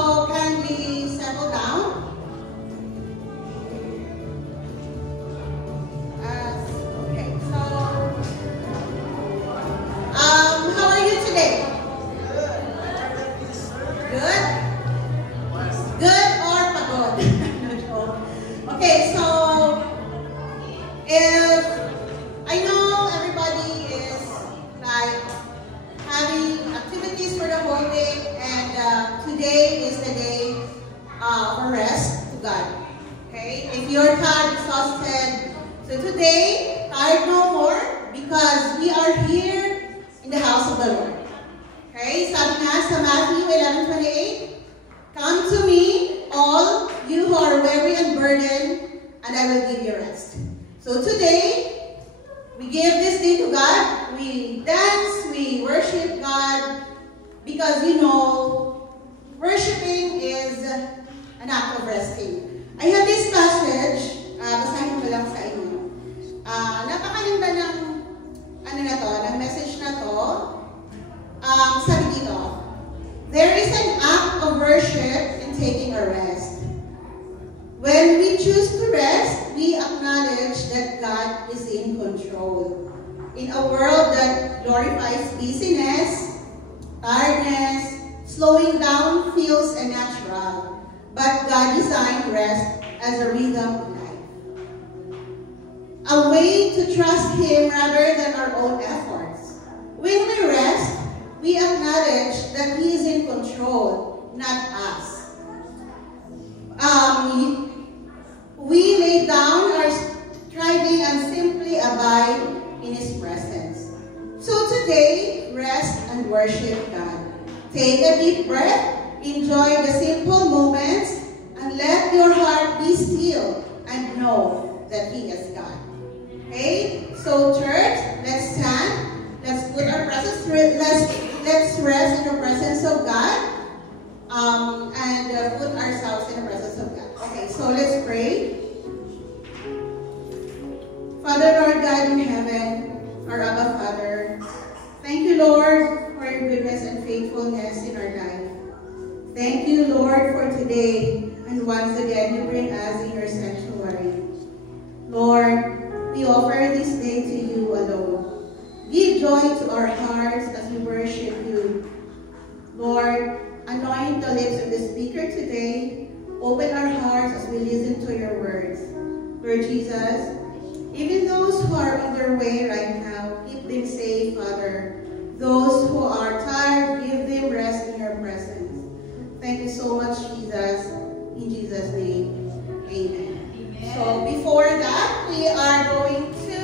so kindly settle down. Okay, so how are you today? Good? Good or pagod? No joke. Okay, so if I know everybody is like having activities for the whole week, and today is the day for rest to God. Okay, if you're tired, exhausted, so today tired no more because we are here in the house of the Lord. Okay, sabi nga sa Matthew 11:28, come to me, all you who are weary and burdened, and I will give you rest. So today, we give this day to God. We dance, we worship God, because you know, worshiping is an act of resting. I have this passage, basahin ko lang sa inyo. Napakaganda ng, ng message na to. Sabi dito, there is an act of worship in taking a rest. When we choose to rest, we acknowledge that God is in control. In a world that glorifies busyness, tiredness, slowing down feels unnatural, but God designed rest as a rhythm of life. A way to trust Him rather than our own efforts. When we rest, we acknowledge that He is in control, not us. We lay down our striving and simply abide in His presence. So today, rest and worship God. Take a deep breath, enjoy the simple moments, and let your heart be still and know that He is God. Okay? So church, let's stand. Let's put our presence, let's rest in the presence of God, and put ourselves in the presence of God. Okay, so let's pray. Father, Lord God in heaven, our Abba Father, thank you, Lord, for your goodness and faithfulness in our life. Thank you, Lord, for today, and once again, you bring us in your sanctuary. Lord, we offer this day to you alone. Give joy to our hearts as we worship you. Lord, anoint the lips of the speaker today. Open our hearts as we listen to your words. Lord Jesus, even those who are on their way right now, keep them safe, Father. Those who are tired, give them rest in your presence. Thank you so much, Jesus. In Jesus' name, amen. Amen. So before that, we are going to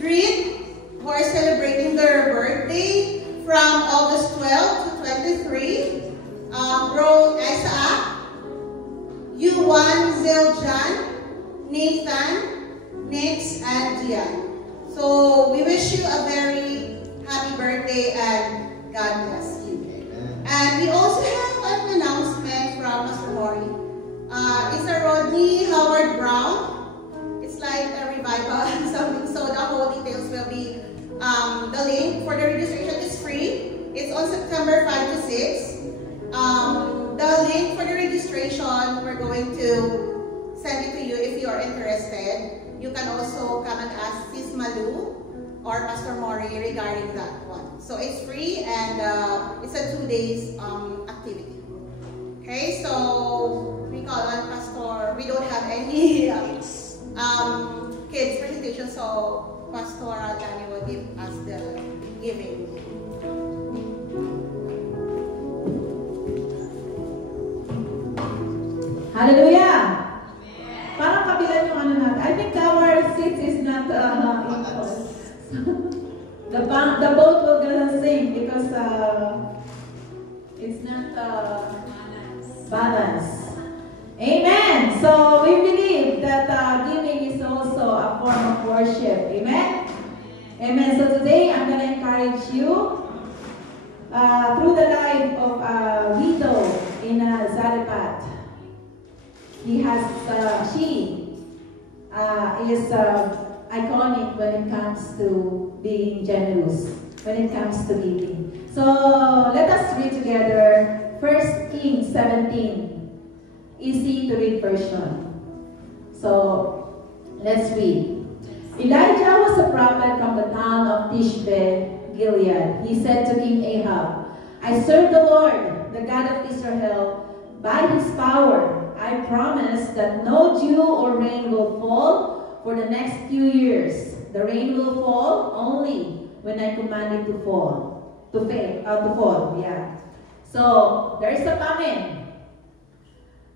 greet who are celebrating their birthday from August 12 to 23. Bro Isaac, Yuan Ziljan, Nathan, Nix, and Gian. So we wish you a very happy birthday and God bless you. And we also have an announcement from Pastor Mori. It's a Rodney Howard Brown. It's like a revival something. So the whole details will be the link for the registration is free. It's on September 5 to 6. The link for the registration, we're going to send it to you if you are interested. You can also come and ask Sis Malu or Pastor Mori regarding that one. So it's free and it's a 2 days activity. Okay, so we call on Pastor. We don't have any kids presentation, so Pastor Johnny will give us the giving. Hallelujah! Parang kabilan yung ano natin. I think our seats is not the boat will gonna sink because it's not balanced. Amen! So we believe that giving is also a form of worship. Amen? Amen. So today I'm gonna encourage you through the life of a widow in Zarephath. She is iconic when it comes to being generous. when it comes to giving. So let us read together 1 Kings 17, easy to read version. So let's read. Elijah was a prophet from the town of Tishbe, Gilead. He said to King Ahab, I serve the Lord, the God of Israel. By his power, I promise that no dew or rain will fall for the next few years. The rain will fall only when I command it to fall. To fall, yeah. So, there is a famine.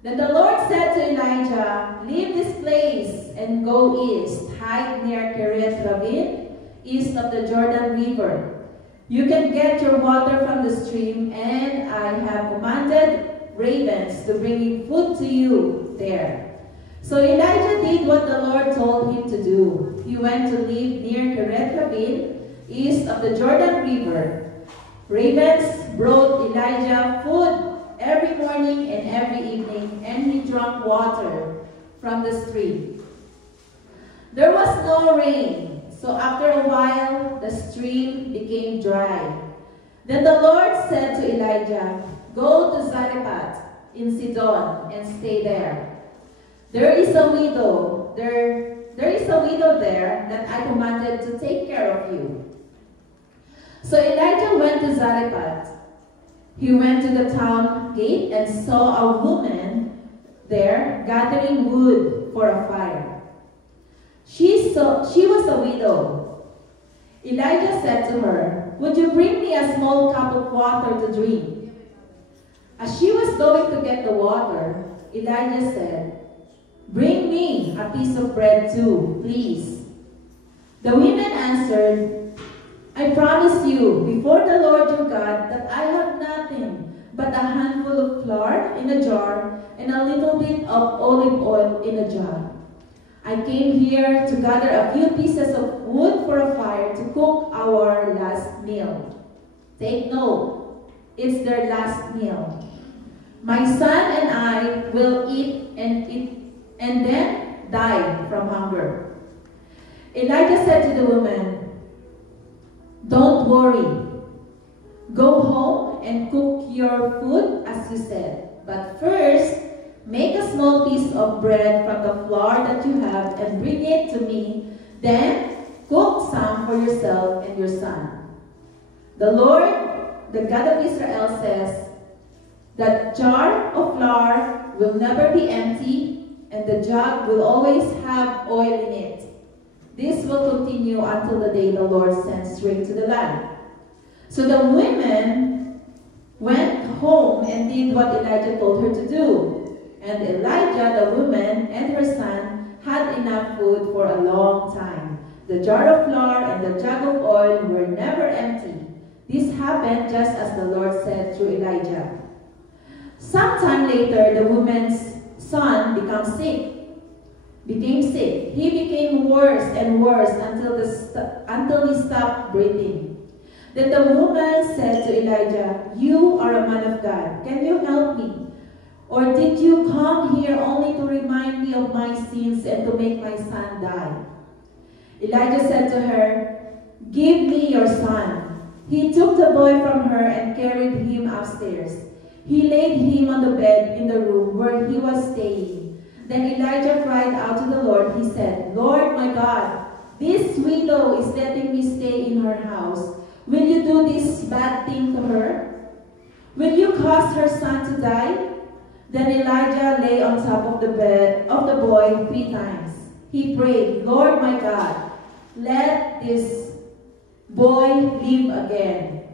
Then the Lord said to Elijah, leave this place and go east. Hide near Kerith Ravin, east of the Jordan River. You can get your water from the stream, and I have commanded ravens to bring you food to you there. So Elijah did what the Lord told him to do. He went to live near Kerith Ravin, east of the Jordan River. Ravens brought Elijah food every morning and every evening, and he drank water from the stream. There was no rain, so after a while the stream became dry. Then the Lord said to Elijah, go to Zarephath in Sidon and stay there. There is a widow there that I commanded to take care of you. So Elijah went to Zarephath. He went to the town gate and saw a woman there gathering wood for a fire. She was a widow. Elijah said to her, would you bring me a small cup of water to drink? As she was going to get the water, Elijah said, bring me a piece of bread too, please. The woman answered, I promise you before the Lord your God that I have nothing but a handful of flour in a jar and a little bit of olive oil in a jar. I came here to gather a few pieces of wood for a fire to cook our last meal. Take note, it's their last meal. My son and I will eat and then die from hunger. Elijah said to the woman, don't worry. Go home and cook your food as you said. But first, make a small piece of bread from the flour that you have and bring it to me. Then cook some for yourself and your son. The Lord, the God of Israel, says, that jar of flour will never be empty, and the jug will always have oil in it. This will continue until the day the Lord sends rain to the land. So the women went home and did what Elijah told her to do. And Elijah, the woman, and her son had enough food for a long time. The jar of flour and the jug of oil were never empty. This happened just as the Lord said through Elijah. Sometime later, the woman's son became sick. He became worse and worse until he stopped breathing. Then the woman said to Elijah, you are a man of God. Can you help me? Or did you come here only to remind me of my sins and to make my son die? Elijah said to her, give me your son. He took the boy from her and carried him upstairs. He laid him on the bed in the room where he was staying. Then Elijah cried out to the Lord. He said, Lord my God, this widow is letting me stay in her house. Will you do this bad thing to her? Will you cause her son to die? Then Elijah lay on top of the bed of the boy 3 times. He prayed, Lord my God, let this boy live again.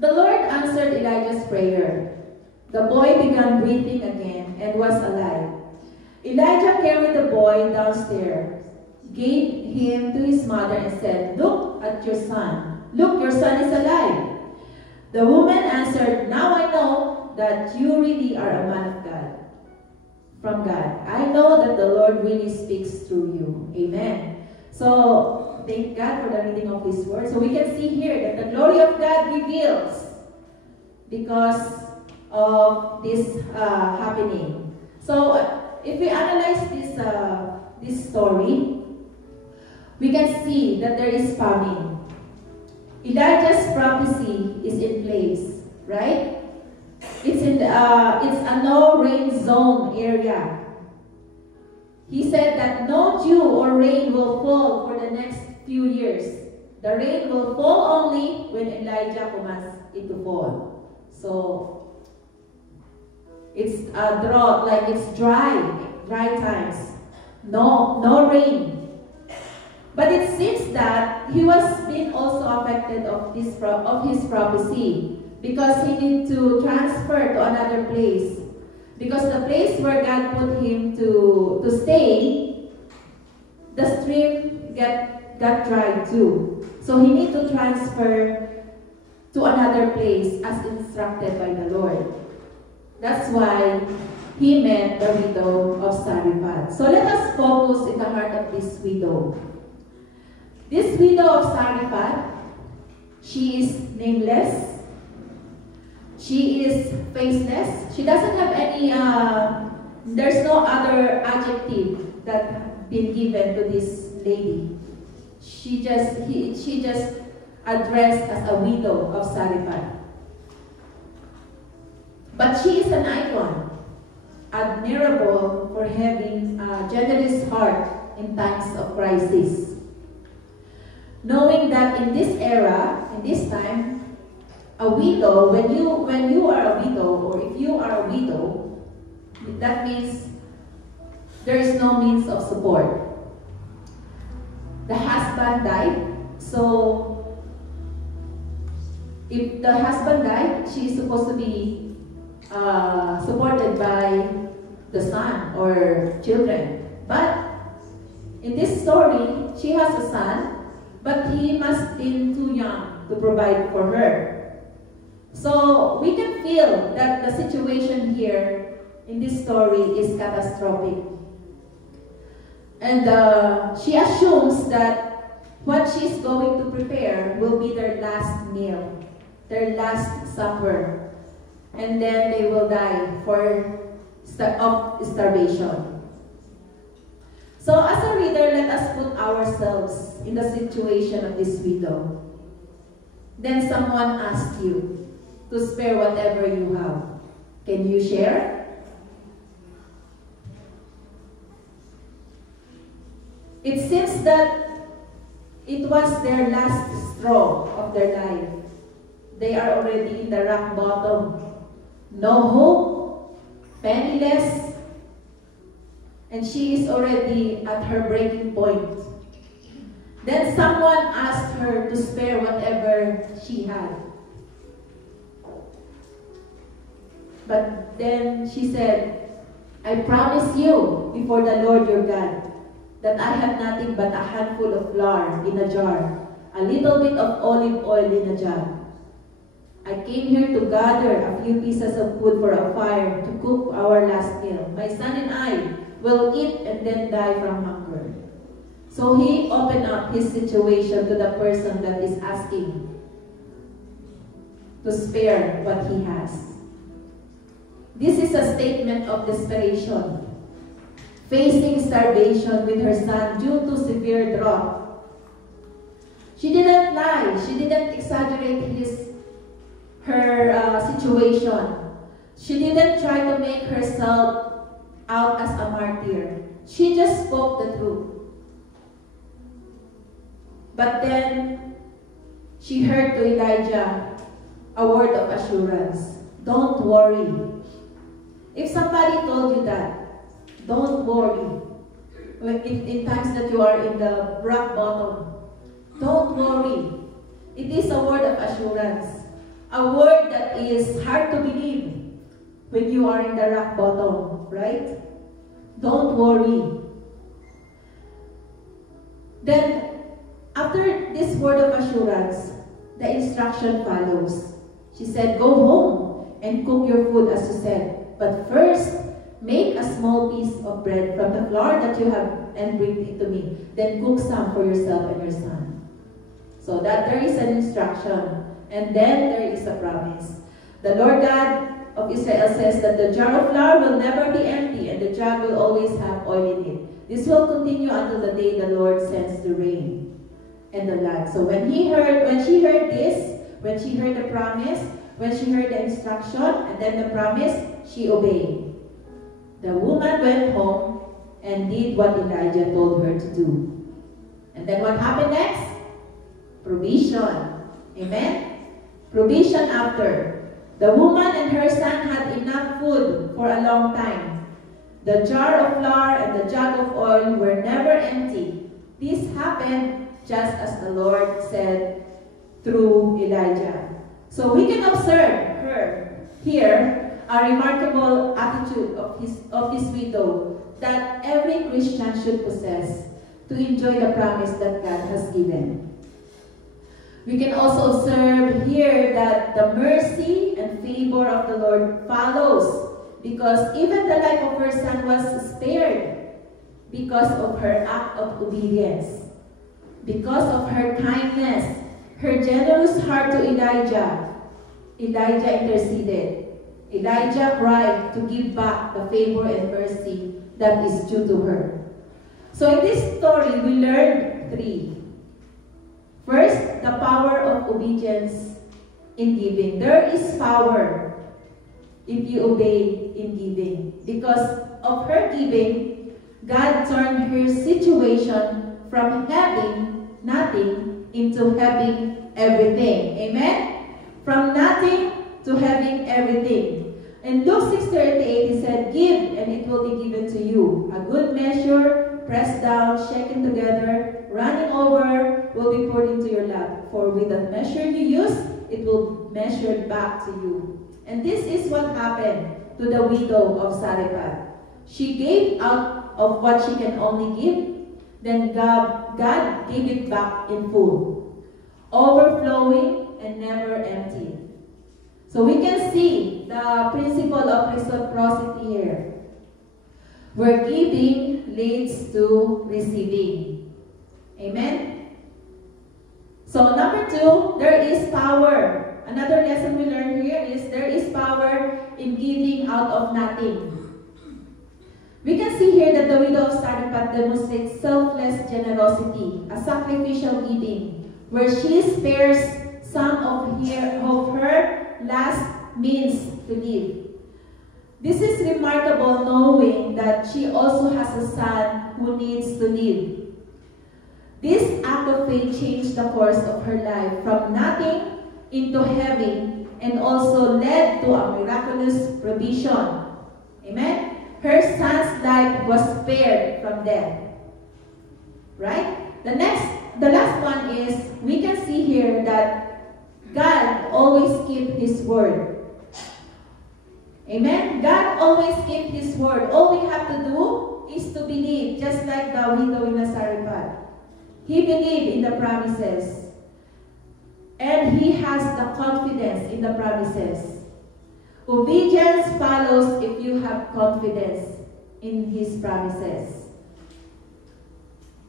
The Lord answered Elijah's prayer. The boy began breathing again and was alive. Elijah carried the boy downstairs, gave him to his mother, and said, look at your son. Look, your son is alive. The woman answered, now I know that you really are a man of God, from God. I know that the Lord really speaks through you. Amen. So, thank God for the reading of His word. So we can see here that the glory of God reveals because of this happening. So, if we analyze this story, we can see that there is famine. Elijah is in place, right? It's a no rain zone area. He said that no dew or rain will fall for the next few years. The rain will fall only when Elijah commands it to fall. So it's a drought, like it's dry times. No rain. But it seems that he was being also affected of his prophecy, because he needed to transfer to another place. Because the place where God put him to stay, the stream got dry too. So he needed to transfer to another place as instructed by the Lord. That's why he met the widow of Zarephath. So let us focus in the heart of this widow. This widow of Zarephath, she is nameless. She is faceless. She doesn't have any, there's no other adjective that been given to this lady. She just addressed as a widow of Zarephath. But she is an icon, admirable for having a generous heart in times of crisis. Knowing that in this era, in this time, a widow, when you are a widow, or if you are a widow, that means there is no means of support. The husband died, so if the husband died, she is supposed to be supported by the son or children. But in this story, she has a son, but he must be too young to provide for her. So we can feel that the situation here in this story is catastrophic. And she assumes that what she's going to prepare will be their last meal, their last supper. And then they will die of starvation. So as a reader, let us put ourselves in the situation of this widow. Then someone asks you to spare whatever you have. Can you share? It seems that it was their last straw of their life. They are already in the rock bottom. No hope, penniless, and she is already at her breaking point. Then someone asked her to spare whatever she had. But then she said, I promise you before the Lord your God that I have nothing but a handful of flour in a jar, a little bit of olive oil in a jar. I came here to gather a few pieces of wood for a fire to cook our last meal. My son and I will eat and then die from hunger. So he opened up his situation to the person that is asking to spare what he has. This is a statement of desperation, facing starvation with her son due to severe drought. She didn't lie. She didn't exaggerate her situation. She didn't try to make herself out as a martyr. She just spoke the truth. But then she heard to Elijah a word of assurance. Don't worry. If somebody told you that, don't worry. In times that you are in the rock bottom, don't worry. It is a word of assurance. A word that is hard to believe when you are in the rock bottom, right? Don't worry. Then, after this word of assurance, the instruction follows. She said, go home and cook your food as you said. But first, make a small piece of bread from the flour that you have and bring it to me. Then cook some for yourself and your son. So that there is an instruction. And then there is a promise. The Lord God of Israel says that the jar of flour will never be empty and the jug will always have oil in it. This will continue until the day the Lord sends the rain and the land. So when she heard this, When she heard the promise, when she heard the instruction, and then the promise, she obeyed. The woman went home and did what Elijah told her to do. And then what happened next? Provision. Amen? Provision after. The woman and her son had enough food for a long time. The jar of flour and the jug of oil were never empty. This happened just as the Lord said through Elijah. So we can observe here a remarkable attitude of this widow that every Christian should possess to enjoy the promise that God has given. We can also observe here that the mercy and favor of the Lord follows, because even the life of her son was spared because of her act of obedience, because of her kindness, her generous heart to Elijah. Elijah interceded. Elijah cried to give back the favor and mercy that is due to her. So in this story, we learned three. First, the power of obedience in giving. There is power if you obey in giving. Because of her giving, God turned her situation from having nothing into having everything. Amen? From nothing to having everything. In Luke 6:38, he said, "Give, and it will be given to you. A good measure, pressed down, shaken together, running over, will be poured into your lap. For with the measure you use, it will be measured back to you." And this is what happened to the widow of Zarephath. She gave out of what she can only give. Then God gave it back in full, overflowing and never empty. So we can see the principle of reciprocity here, where giving leads to receiving. Amen? So number two, there is power. Another lesson we learn here is there is power in giving out of nothing. We can see here that the widow of Zarephath demonstrates selfless generosity, a sacrificial giving, where she spares some of her last means to live. This is remarkable, knowing that she also has a son who needs to live. This act of faith changed the course of her life from nothing into having, and also led to a miraculous provision. Amen? Her son's life was spared from death. Right? The last one is, we can see here that God always keeps His word. Amen? God always keeps His word. All we have to do is to believe, just like the widow in Zarephath. He believed in the promises. And he has the confidence in the promises. Obedience follows if you have confidence in His promises.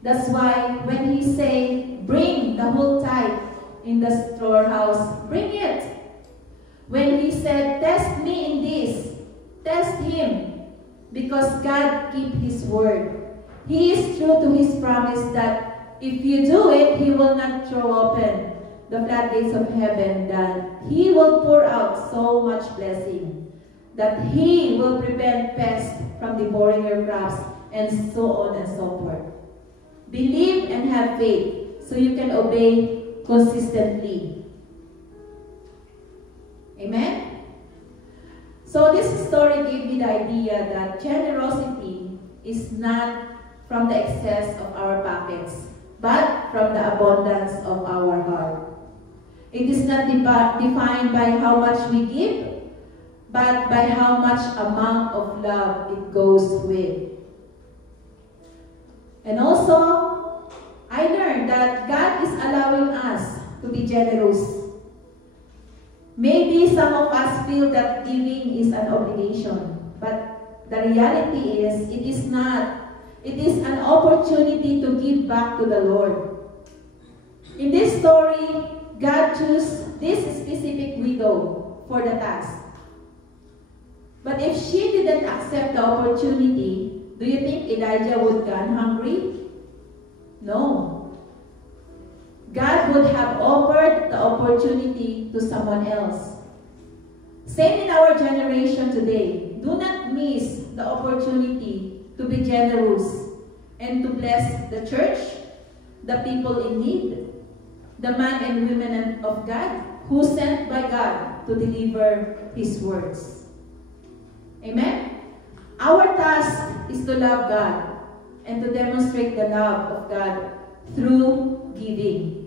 That's why when He say, bring the whole tithe in the storehouse, bring it. When He said, test me in this, test Him, because God keeps His word. He is true to His promise that if you do it, He will not throw open the floodgates of heaven, that He will pour out so much blessing, that He will prevent pests from devouring your crops, and so on and so forth. Believe and have faith so you can obey consistently. Amen? So this story gave me the idea that generosity is not from the excess of our pockets, but from the abundance of our heart. It is not defined by how much we give, but by how much amount of love it goes with. And also, I learned that God is allowing us to be generous. Maybe some of us feel that giving is an obligation, but the reality is, it is not. It is an opportunity to give back to the Lord. In this story, God chose this specific widow for the task. But if she didn't accept the opportunity, do you think Elijah would gone hungry? No. God would have offered the opportunity to someone else. Same in our generation today. Do not miss the opportunity to be generous and to bless the church, the people in need, the men and women of God who sent by God to deliver His words. Amen? Our task is to love God and to demonstrate the love of God through giving.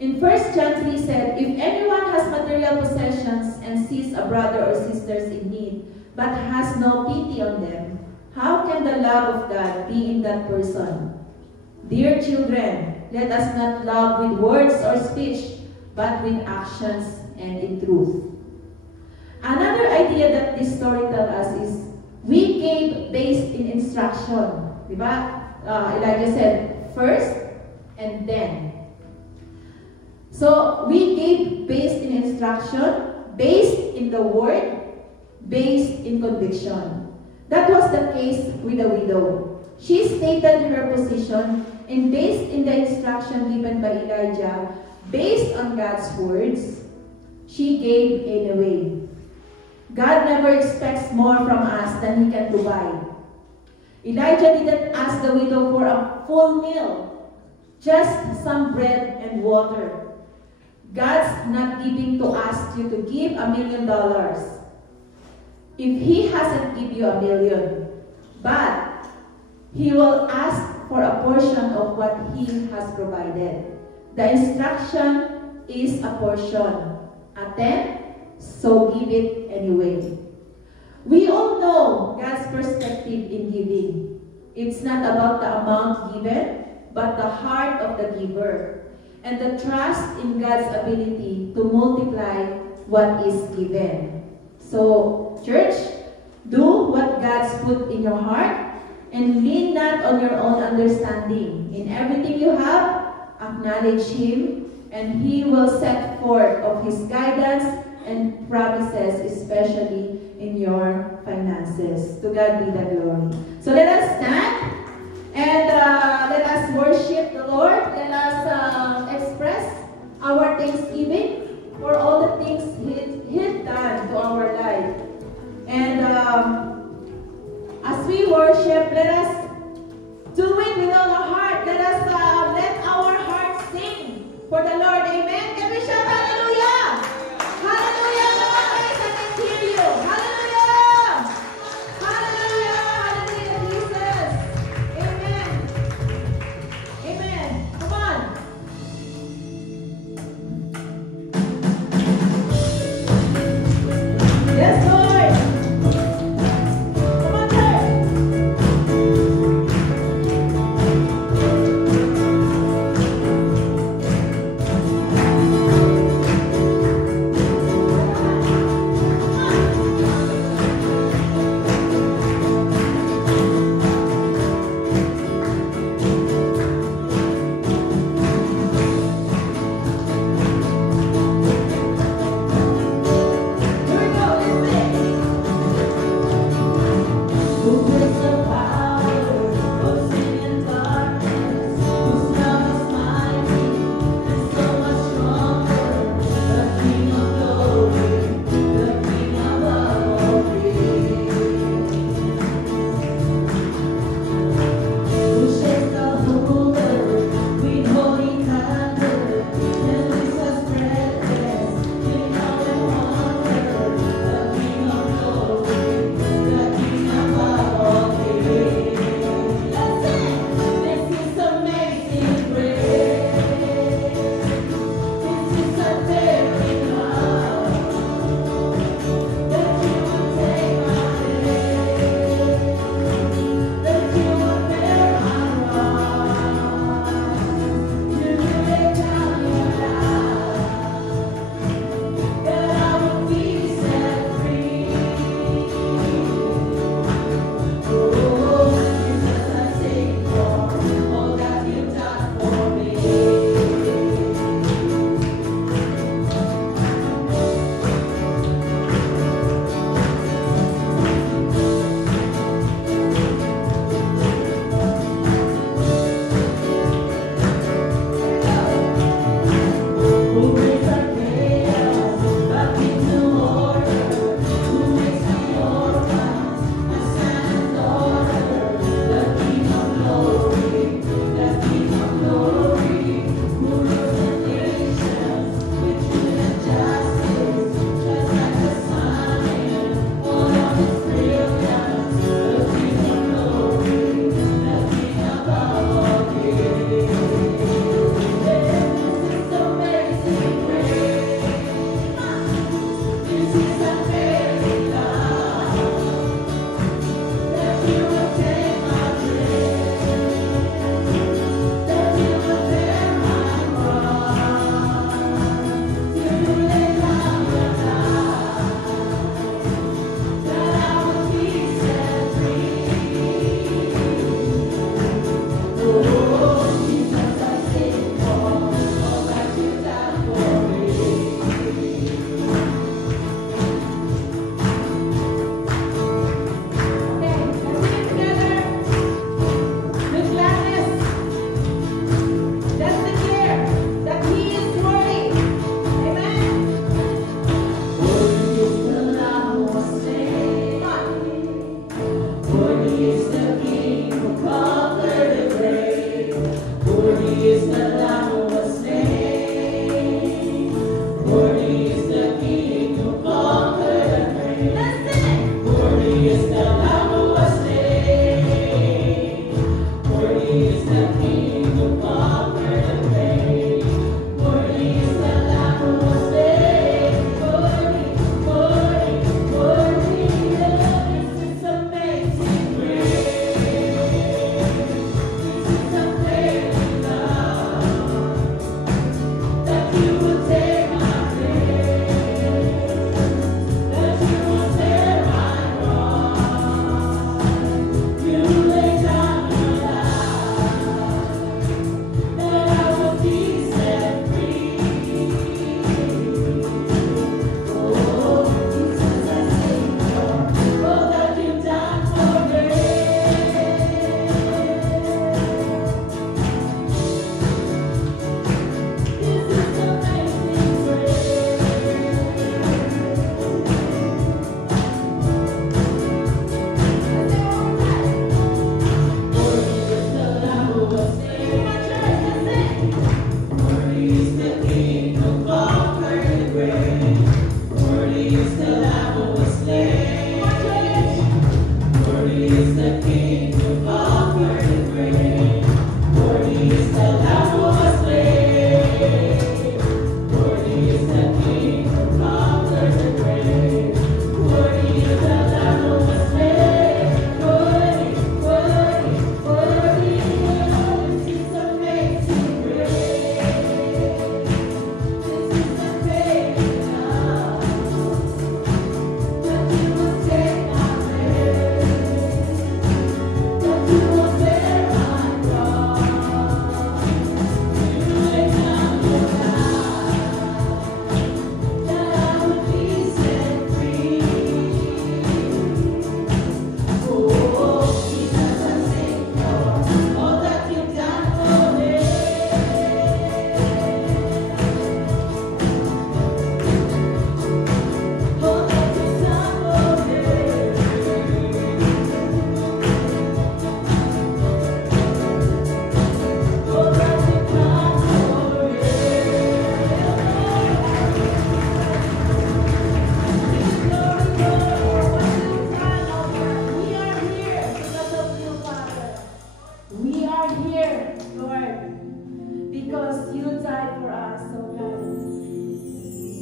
In 1 John 3 said, if anyone has material possessions and sees a brother or sisters in need, but has no pity on them, how can the love of God be in that person? Dear children, let us not love with words or speech, but with actions and in truth. Another idea that this story tells us is, we gave based in instruction. Diba? Elijah said, first and then. So, we gave based in instruction, based in the word, based in conviction. That was the case with the widow. She stated her position and based in the instruction given by Elijah, based on God's words, she gave anyway. God never expects more from us than He can provide. Elijah didn't ask the widow for a full meal, just some bread and water. God's not giving to ask you to give $1 million if He hasn't given you $1 million. But He will ask for a portion of what He has provided. The instruction is a portion, a tenth, so give it anyway. We all know God's perspective in giving. It's not about the amount given, but the heart of the giver, and the trust in God's ability to multiply what is given. So, church, do what God's put in your heart, and lean not on your own understanding. In everything you have, acknowledge Him, and He will set forth of His guidance and promises, especially in your finances. To God be the glory. So let us stand and let us worship the Lord. Let us express our thanksgiving for all the things He's done to our life. And as we worship, let us do it with all our heart. Let us let our hearts sing for the Lord. Amen. Can we shout hallelujah? Hallelujah, guys. I can hear you. Hallelujah. Hallelujah. Hallelujah, Jesus. Amen. Amen. Come on.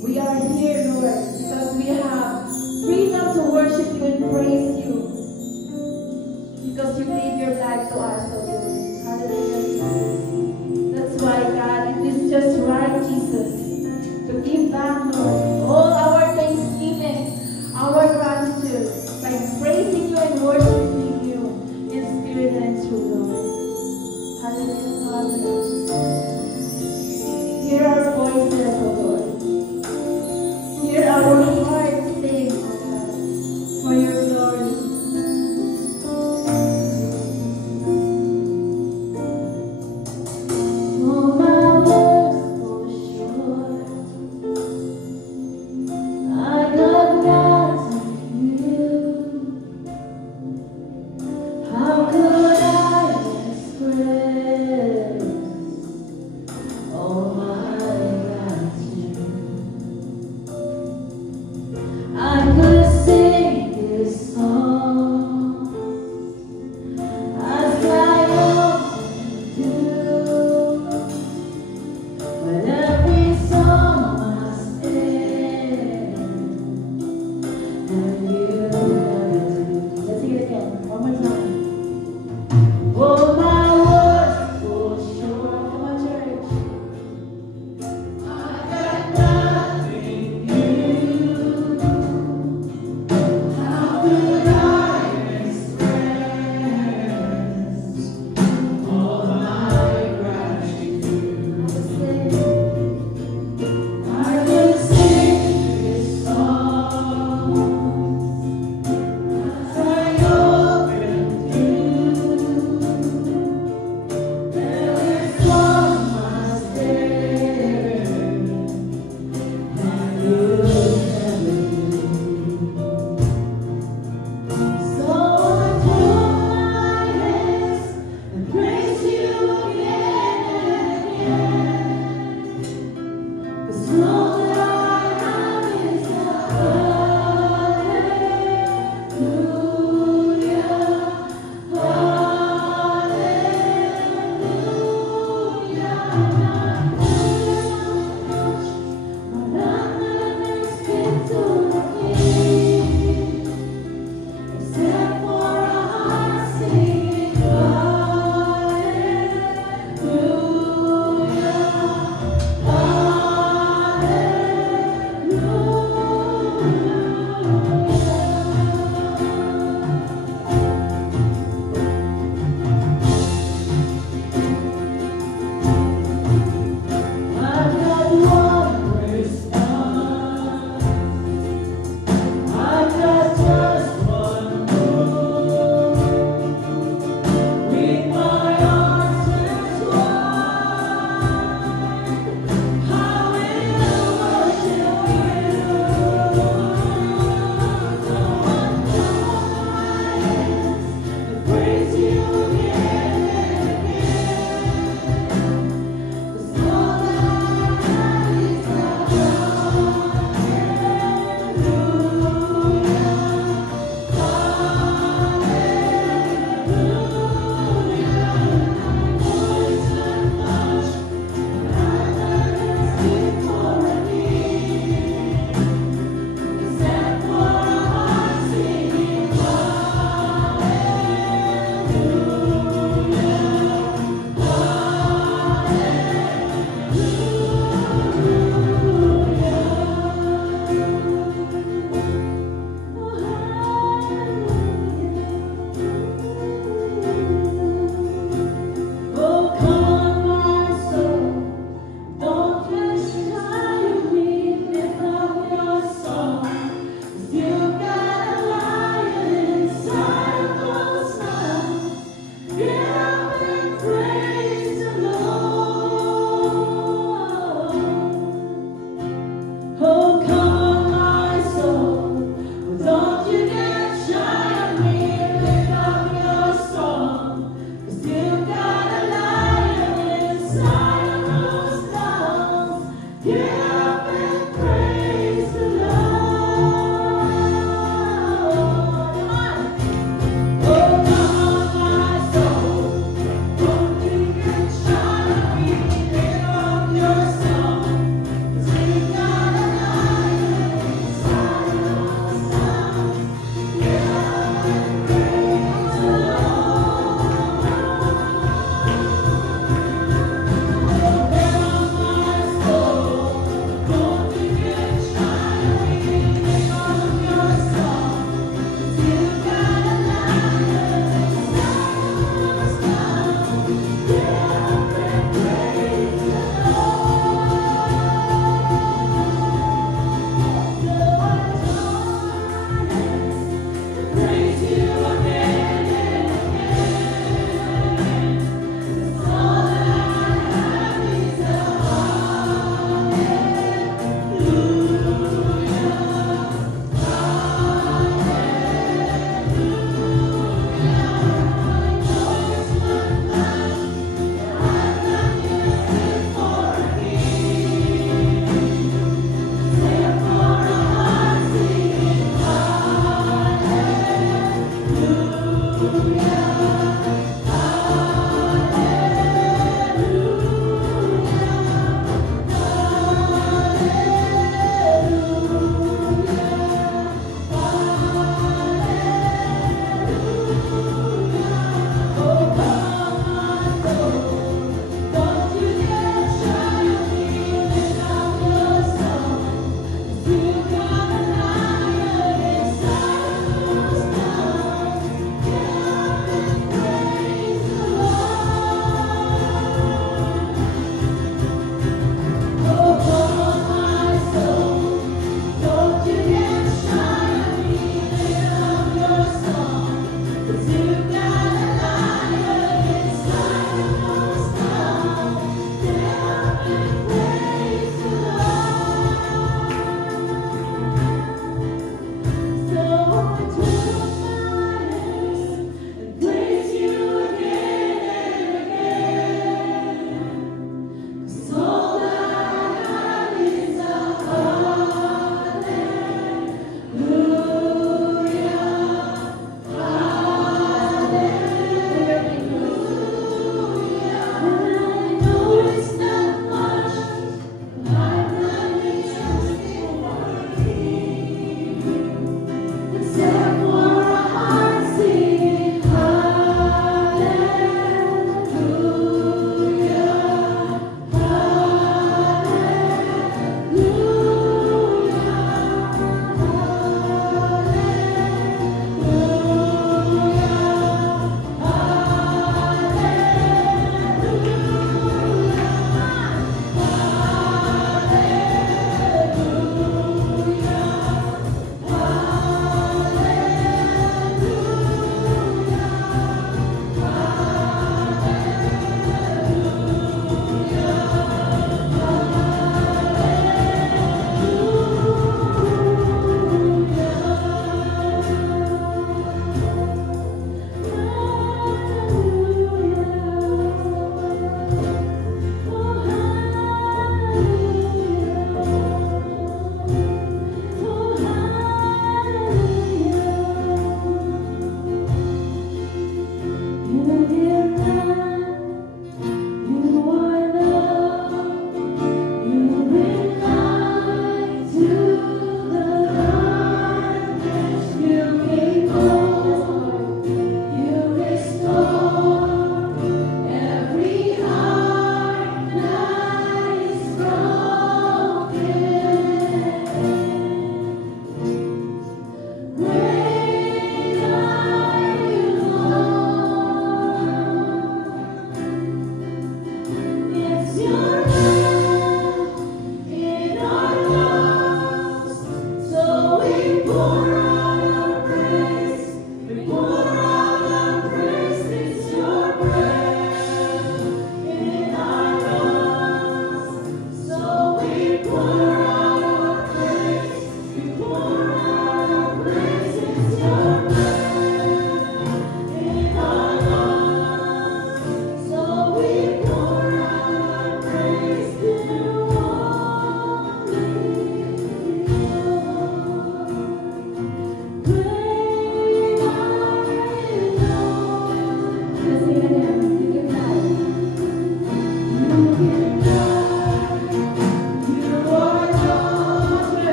We are here, Lord, because we have freedom to worship you and praise you. Because you gave your life to us, oh Lord. Hallelujah. That's why, God, it is just right, Jesus, to give back, Lord, all our thanksgiving, our gratitude, by praising you and worshiping you in spirit and truth, Lord. Hallelujah, Father. Hear our voices, oh Lord. Hear our hearts sing, oh God, for your glory. Oh, my words fall short. I got nothing new. How could I express all my gratitude? I could sing this song as I often do, but every song must end, and you never do. Let's sing it again, one more time. Oh, my words fall short. Come on, church. I got nothing new. How could I express all my gratitude? I could sing this song as I often do. Every song must end, and you never do. So I throw my hands and praise you again and again. 'Cause know that I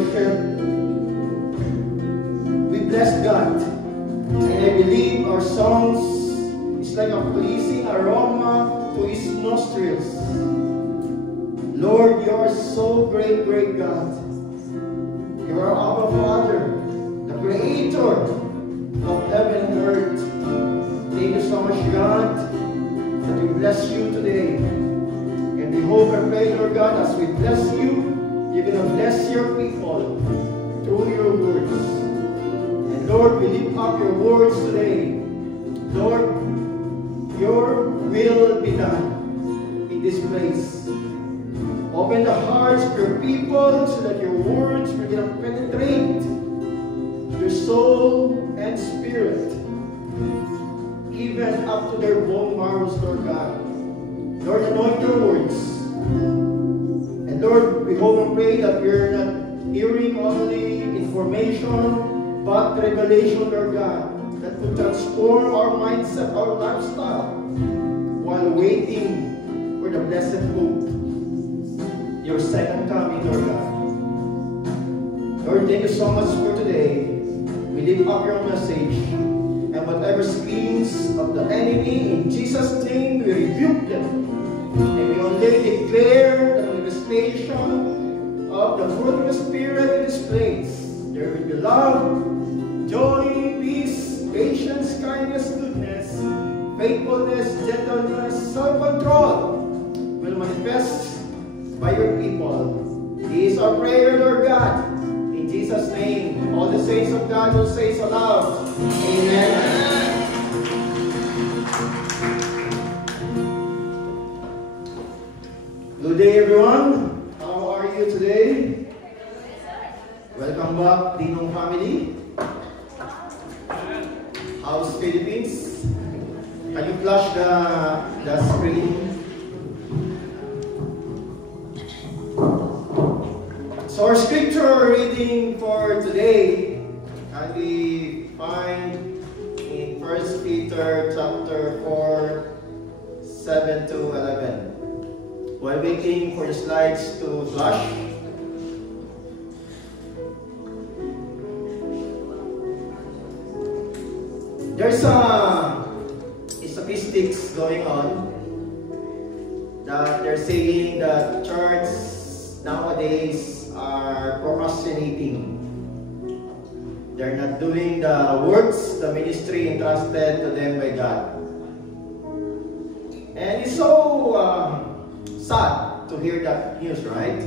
worship, we bless God. And I believe our songs is like a pleasing aroma to His nostrils. Lord, you are so great, great God. You are our Father, the Creator of heaven and earth. Thank you so much, God, that we bless you today. And we hope and pray, Lord God, as we bless you, you're going to bless your people through your words. And Lord, we lift up your words today. Lord, your will be done in this place. Open the hearts of your people so that your words will going to penetrate their soul and spirit, even up to their bone marrows, Lord God. Lord, anoint your words. And Lord, we hope and pray that we're not hearing only information, but revelation, Lord God, that will transform our mindset, our lifestyle, while waiting for the blessed hope, your second coming, Lord God. Lord, thank you so much for today. We lift up your message, and whatever schemes of the enemy, in Jesus' name, we rebuke them. And we only declare the manifestation of the fruit of the Spirit in this place. There will be love, joy, peace, patience, kindness, goodness, faithfulness, gentleness, self-control will manifest by your people. This is our prayer, Lord God. In Jesus' name, all the saints of God will say so loud. Amen. Good day, everyone. How are you today? Welcome back, Dinong family. How's Philippines? Can you flash the screen? So our scripture reading for today can be found in 1 Peter chapter 4, 7 to 11. While waiting for the slides to flash, there's a statistics going on that they're saying that church nowadays are procrastinating. They're not doing the works, the ministry entrusted to them by God. And it's so sad to hear that news, right?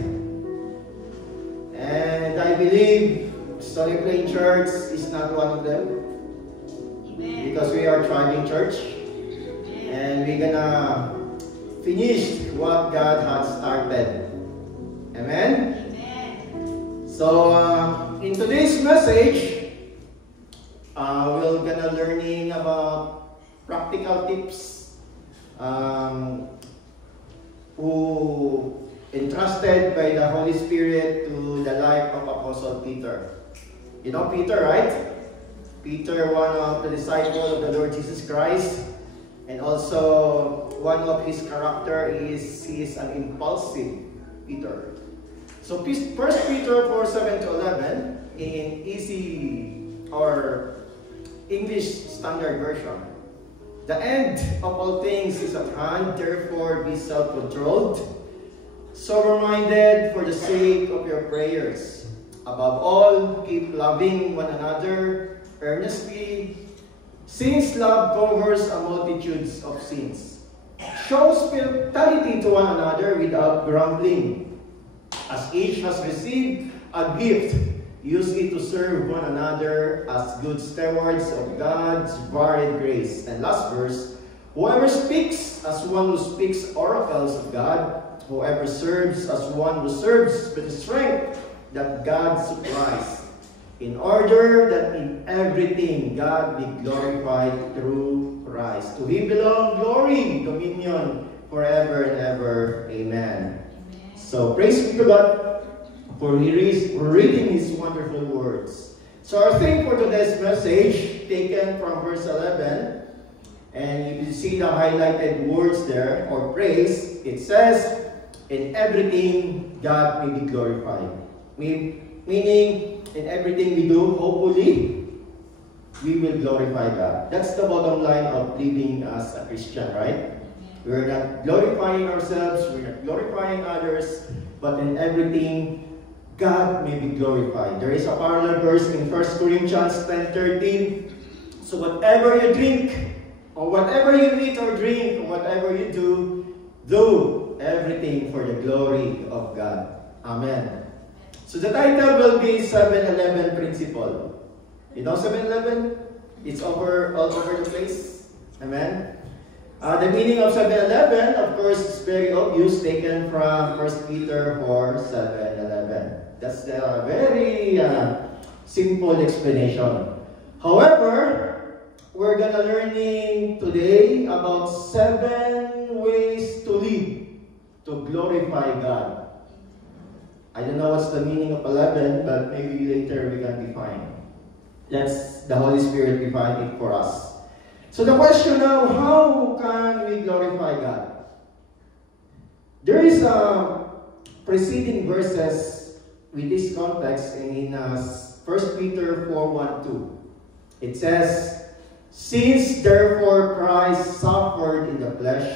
And I believe Story Plain Church is not one of them. Amen. Because we are thriving church. Amen. And we're gonna finish what God has started. Amen? Amen. So, in today's message, we're gonna learning about practical tips who entrusted by the Holy Spirit to the life of Apostle Peter. You know Peter, right? Peter, one of the disciples of the Lord Jesus Christ, and also one of his character is he is an impulsive Peter. So 1 Peter 4, 7 to 11 in easy or English Standard Version. The end of all things is at hand, therefore be self-controlled, sober-minded for the sake of your prayers. Above all, keep loving one another earnestly, since love covers a multitude of sins. Show hospitality to one another without grumbling. As each has received a gift, use it to serve one another as good stewards of God's varied grace. And last verse, whoever speaks as one who speaks oracles of God, whoever serves as one who serves with the strength that God supplies, in order that in everything God be glorified through Christ. To Him belong glory, dominion, forever and ever. Amen. So praise be to God for reading His wonderful words. So our theme for today's message, taken from verse 11, and you can see the highlighted words there, or praise. It says, in everything God may be glorified. Meaning, in everything we do, hopefully, we will glorify God. That's the bottom line of living as a Christian, right? We're not glorifying ourselves, we're not glorifying others, but in everything, God may be glorified. There is a parallel verse in 1 Corinthians 10:13. So whatever you drink, or whatever you eat or drink, or whatever you do everything for the glory of God. Amen. So the title will be 7-Eleven Principle. You know 7-Eleven? It's all over the place. Amen. The meaning of 7-Eleven, of course, is very obvious, taken from 1 Peter 4:7-11. That's a very simple explanation. However, we're gonna learning today about 7 ways to live to glorify God. I don't know what's the meaning of 11, but maybe later we can define. Let's the Holy Spirit define it for us. So the question now, how can we glorify God? There is a preceding verses with this context in 1 Peter 4:1-2. It says, "Since therefore Christ suffered in the flesh,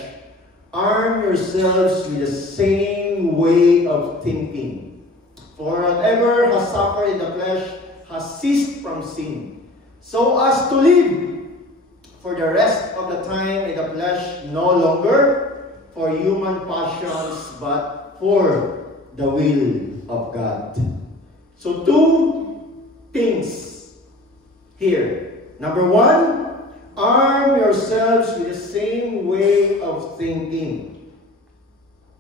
arm yourselves with the same way of thinking. For whatever has suffered in the flesh has ceased from sin, so as to live for the rest of the time in the flesh, no longer for human passions, but for the will of God." So 2 things here. Number 1, arm yourselves with the same way of thinking.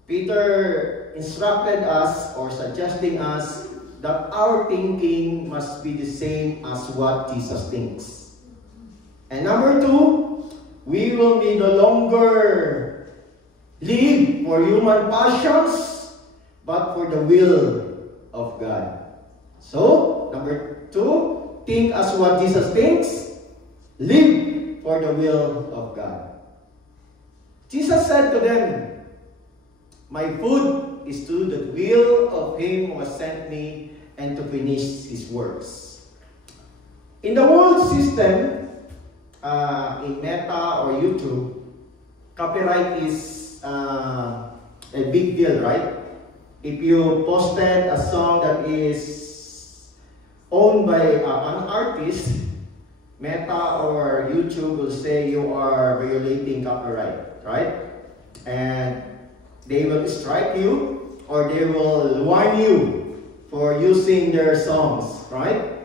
Peter instructed us or suggesting us that our thinking must be the same as what Jesus thinks. And number 2, we will be no longer live for human passions, but for the will of God. So, number 2, think as what Jesus thinks, live for the will of God. Jesus said to them, "My food is to do the will of Him who has sent me and to finish His works." In the world system, in Meta or YouTube, copyright is a big deal, right? If you posted a song that is owned by an artist, Meta or YouTube will say you are violating copyright, right? And they will strike you or they will warn you for using their songs, right?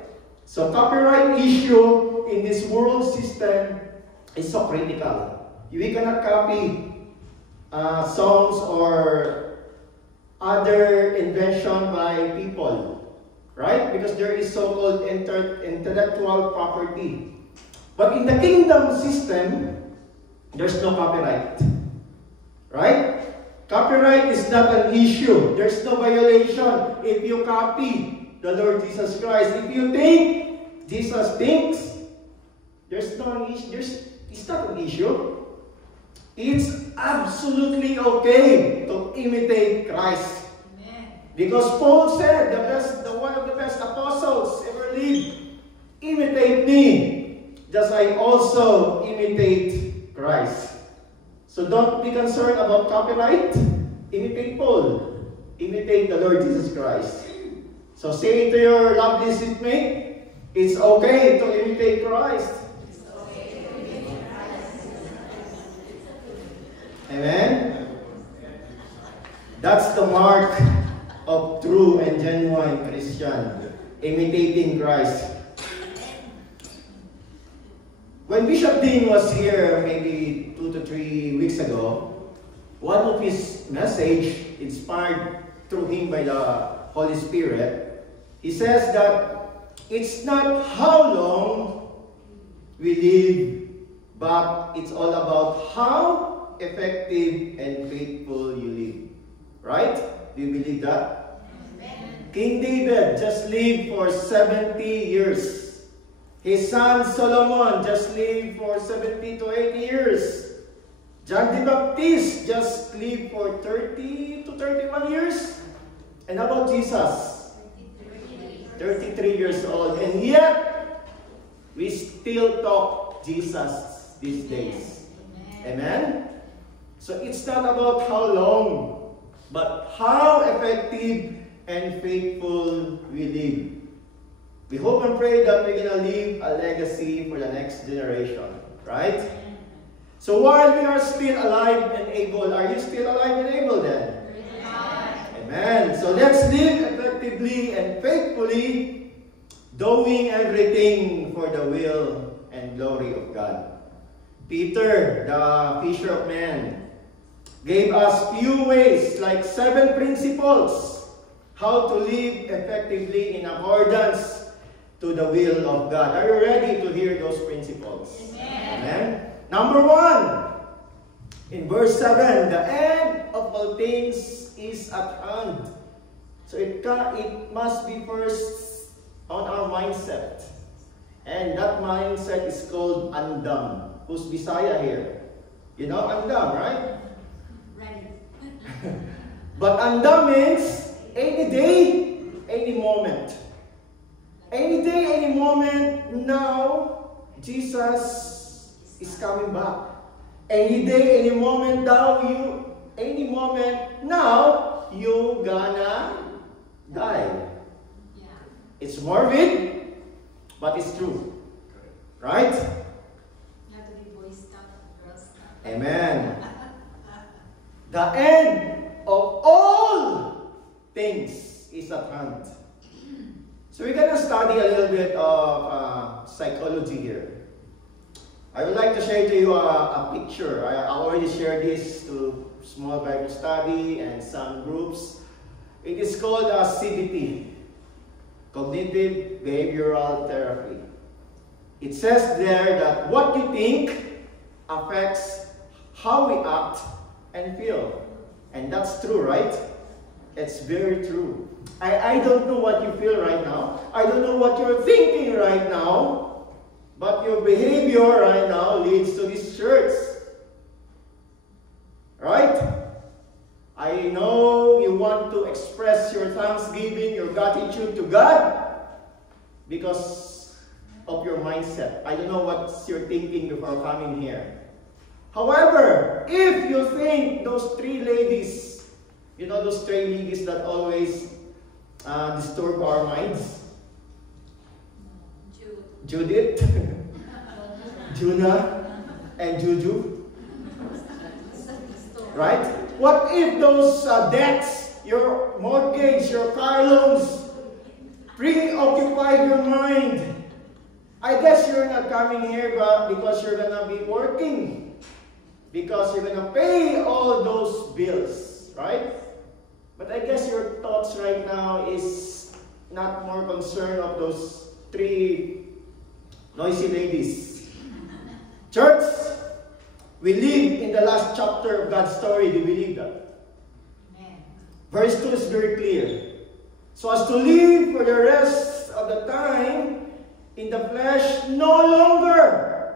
So copyright issue in this world system is so critical. We cannot copy songs or other invention by people, right? Because there is so-called intellectual property. But in the kingdom system, there's no copyright, right? Copyright is not an issue. There's no violation if you copy the Lord Jesus Christ. If you think Jesus thinks, there's no issue. It's not an issue. It's absolutely okay to imitate Christ. Amen. Because Paul said, one of the best apostles ever lived, imitate me, just I also imitate Christ. So don't be concerned about copyright. Imitate Paul. Imitate the Lord Jesus Christ. So say to your lovely seatmate, it's okay to imitate Christ. Amen? That's the mark of true and genuine Christian. Imitating Christ. When Bishop Dean was here maybe 2 to 3 weeks ago, one of his message, inspired through him by the Holy Spirit, he says that it's not how long we live, but it's all about how effective and faithful you live. Right? Do you believe that? Amen. King David just lived for 70 years. His son Solomon just lived for 70 to 80 years. John the Baptist just lived for 30 to 31 years. And how about Jesus? 33 years old. And yet, we still talk Jesus these days. Amen? So it's not about how long, but how effective and faithful we live. We hope and pray that we're going to leave a legacy for the next generation. Right? So while we are still alive and able, are you still alive and able then? Amen. So let's live effectively and faithfully, doing everything for the will and glory of God. Peter, the fisher of men, gave us few ways, like 7 principles, how to live effectively in accordance to the will of God. Are you ready to hear those principles? Amen. Amen. Number 1, in verse 7, the end of all things is at hand. So it must be first on our mindset. And that mindset is called andam. Who's Bisaya here? You know andam, right? Right. But andam means any day, any moment. Any day, any moment, now Jesus is coming back. Any day, any moment, now you gonna die. Yeah. It's morbid, but it's true. Right? You have to be boy stuff, girl stuff. Amen. The end of all things is at hand. So we're gonna study a little bit of psychology here. I would like to share to you a picture. I already shared this to small Bible study and some groups. It is called CBT, Cognitive Behavioral Therapy. It says there that what you think affects how we act and feel. And that's true, right? It's very true. I don't know what you feel right now. I don't know what you're thinking right now. But your behavior right now leads to this church. Right? I know you want to express your thanksgiving, your gratitude to God because of your mindset. I don't know what you're thinking before coming here. However, if you think those 3 ladies, you know those 3 ladies that always disturb our minds? Judith, Juna, and Juju. Right? What if those debts, your mortgage, your car loans, preoccupied your mind? I guess you're not coming here because you're gonna be working. Because you're gonna pay all those bills, right? But I guess your thoughts right now is not more concerned of those 3 noisy ladies. Church, we live in the last chapter of God's story. Do you believe that? Amen. Verse 2 is very clear. So as to live for the rest of the time in the flesh, no longer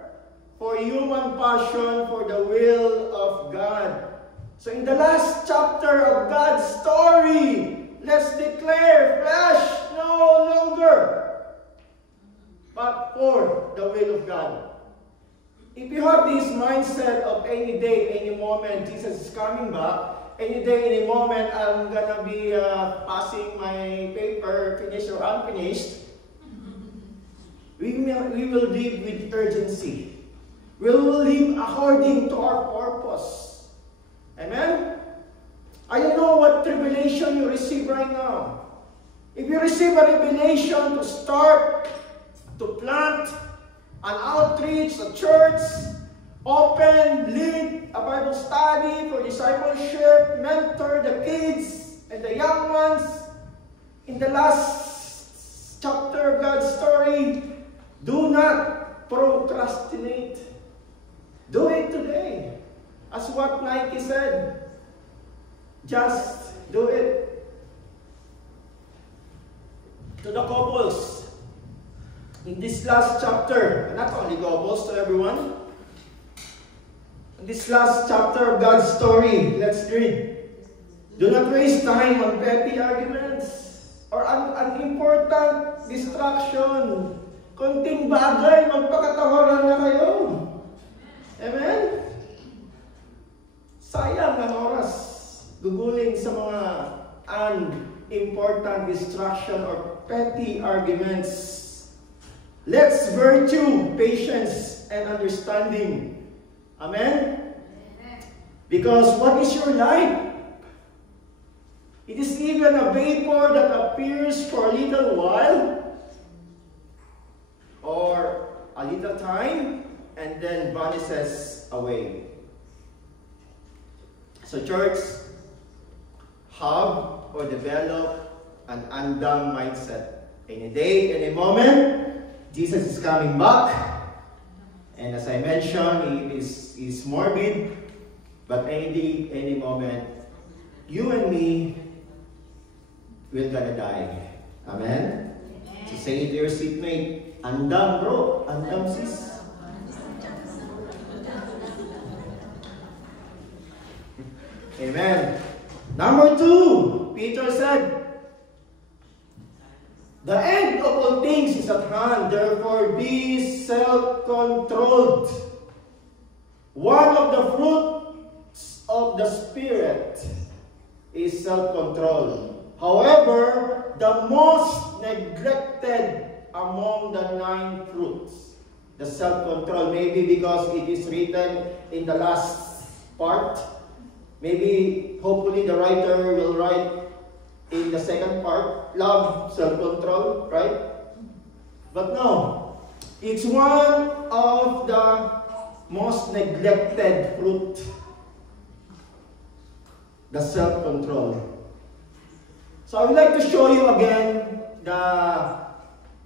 for human passion, for the will of God. So in the last chapter of God's story, let's declare flesh no longer, but for the will of God. If you have this mindset of any day, any moment, Jesus is coming back, any day, any moment, I'm gonna be passing my paper, finished or unfinished, we will live with urgency. We will live according to our purpose. Amen? I don't know what revelation you receive right now. If you receive a revelation to start, to plant an outreach, a church, open, lead a Bible study for discipleship, mentor the kids and the young ones, in the last chapter of God's story, do not procrastinate. Do it today. As what Nike said, just do it. To the couples, in this last chapter, not only couples, to everyone, in this last chapter of God's story, let's read. Do not waste time on petty arguments. or an important distraction. Konting bagay, magpakatawaran na kayo. Amen? Sayang ang oras. Gugulin sa mga unimportant distraction or petty arguments. Let's virtue, patience, and understanding. Amen? Because what is your life? It is even a vapor that appears for a little while or a little time and then vanishes away. So church, have or develop an undone mindset. Any day, any moment, Jesus is coming back. And as I mentioned, it is morbid, but any day, any moment, you and me, we're gonna die. Amen? So say it to your seatmate, andam bro, andam sis. Amen. Number 2, Peter said, the end of all things is at hand, therefore be self-controlled. One of the fruits of the Spirit is self-control. However, the most neglected among the 9 fruits, the self-control, maybe because it is written in the last part, maybe, hopefully the writer will write in the second part, love, self-control, right? But no, it's one of the most neglected fruit, the self-control. So I would like to show you again the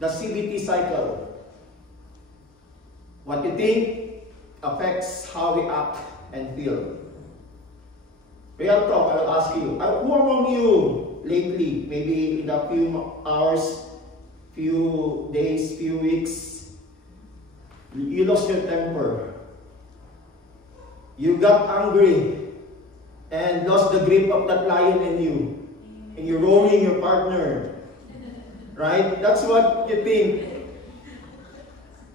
CBT cycle. What you think affects how we act and feel. Real talk, I'll ask you, who among you lately, maybe in a few hours, few days, few weeks, you lost your temper. You got angry and lost the grip of that lion in you. And you're rolling your partner. Right? That's what you think.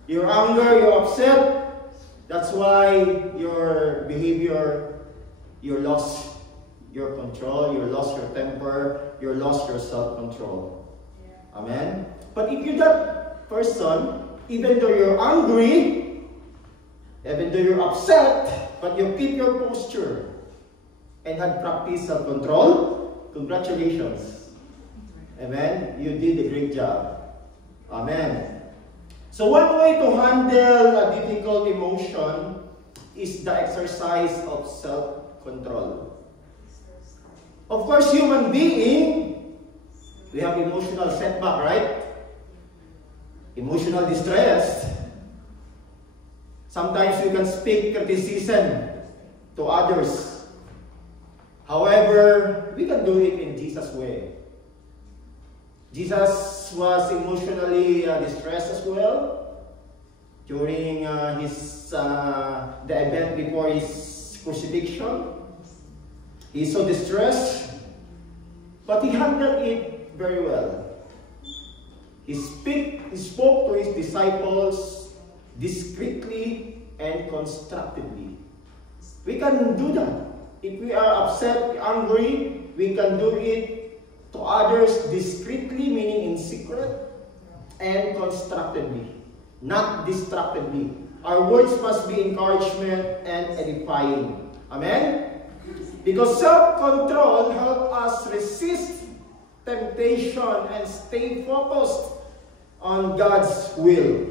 You're angry, you're upset. That's why your behavior, you lost your control, you lost your temper, you lost your self-control. Yeah. Amen? But if you're that person, even though you're angry, even though you're upset, but you keep your posture and had practiced self-control, congratulations. Amen? You did a great job. Amen. So one way to handle a difficult emotion is the exercise of self-control. Of course, human being, we have emotional setback, right? Emotional distress. Sometimes we can speak criticism to others. However, we can do it in Jesus' way. Jesus was emotionally distressed as well during the event before his crucifixion. He's so distressed, but he handled it very well. He spoke to his disciples discreetly and constructively. We can do that. If we are upset, angry, we can do it to others discreetly, meaning in secret, and constructively, not distractedly. Our words must be encouragement and edifying. Amen? Because self-control helps us resist temptation and stay focused on God's will.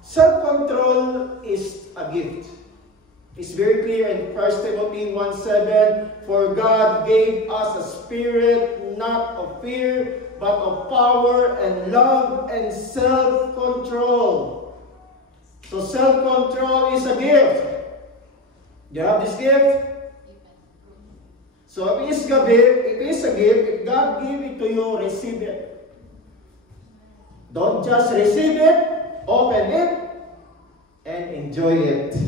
Self-control is a gift. It's very clear in 1 Timothy 1:7, for God gave us a spirit not of fear, but of power and love and self-control. So self-control is a gift. Do you have this gift? So if it is a gift, if God gave it to you, receive it. Don't just receive it, open it, and enjoy it.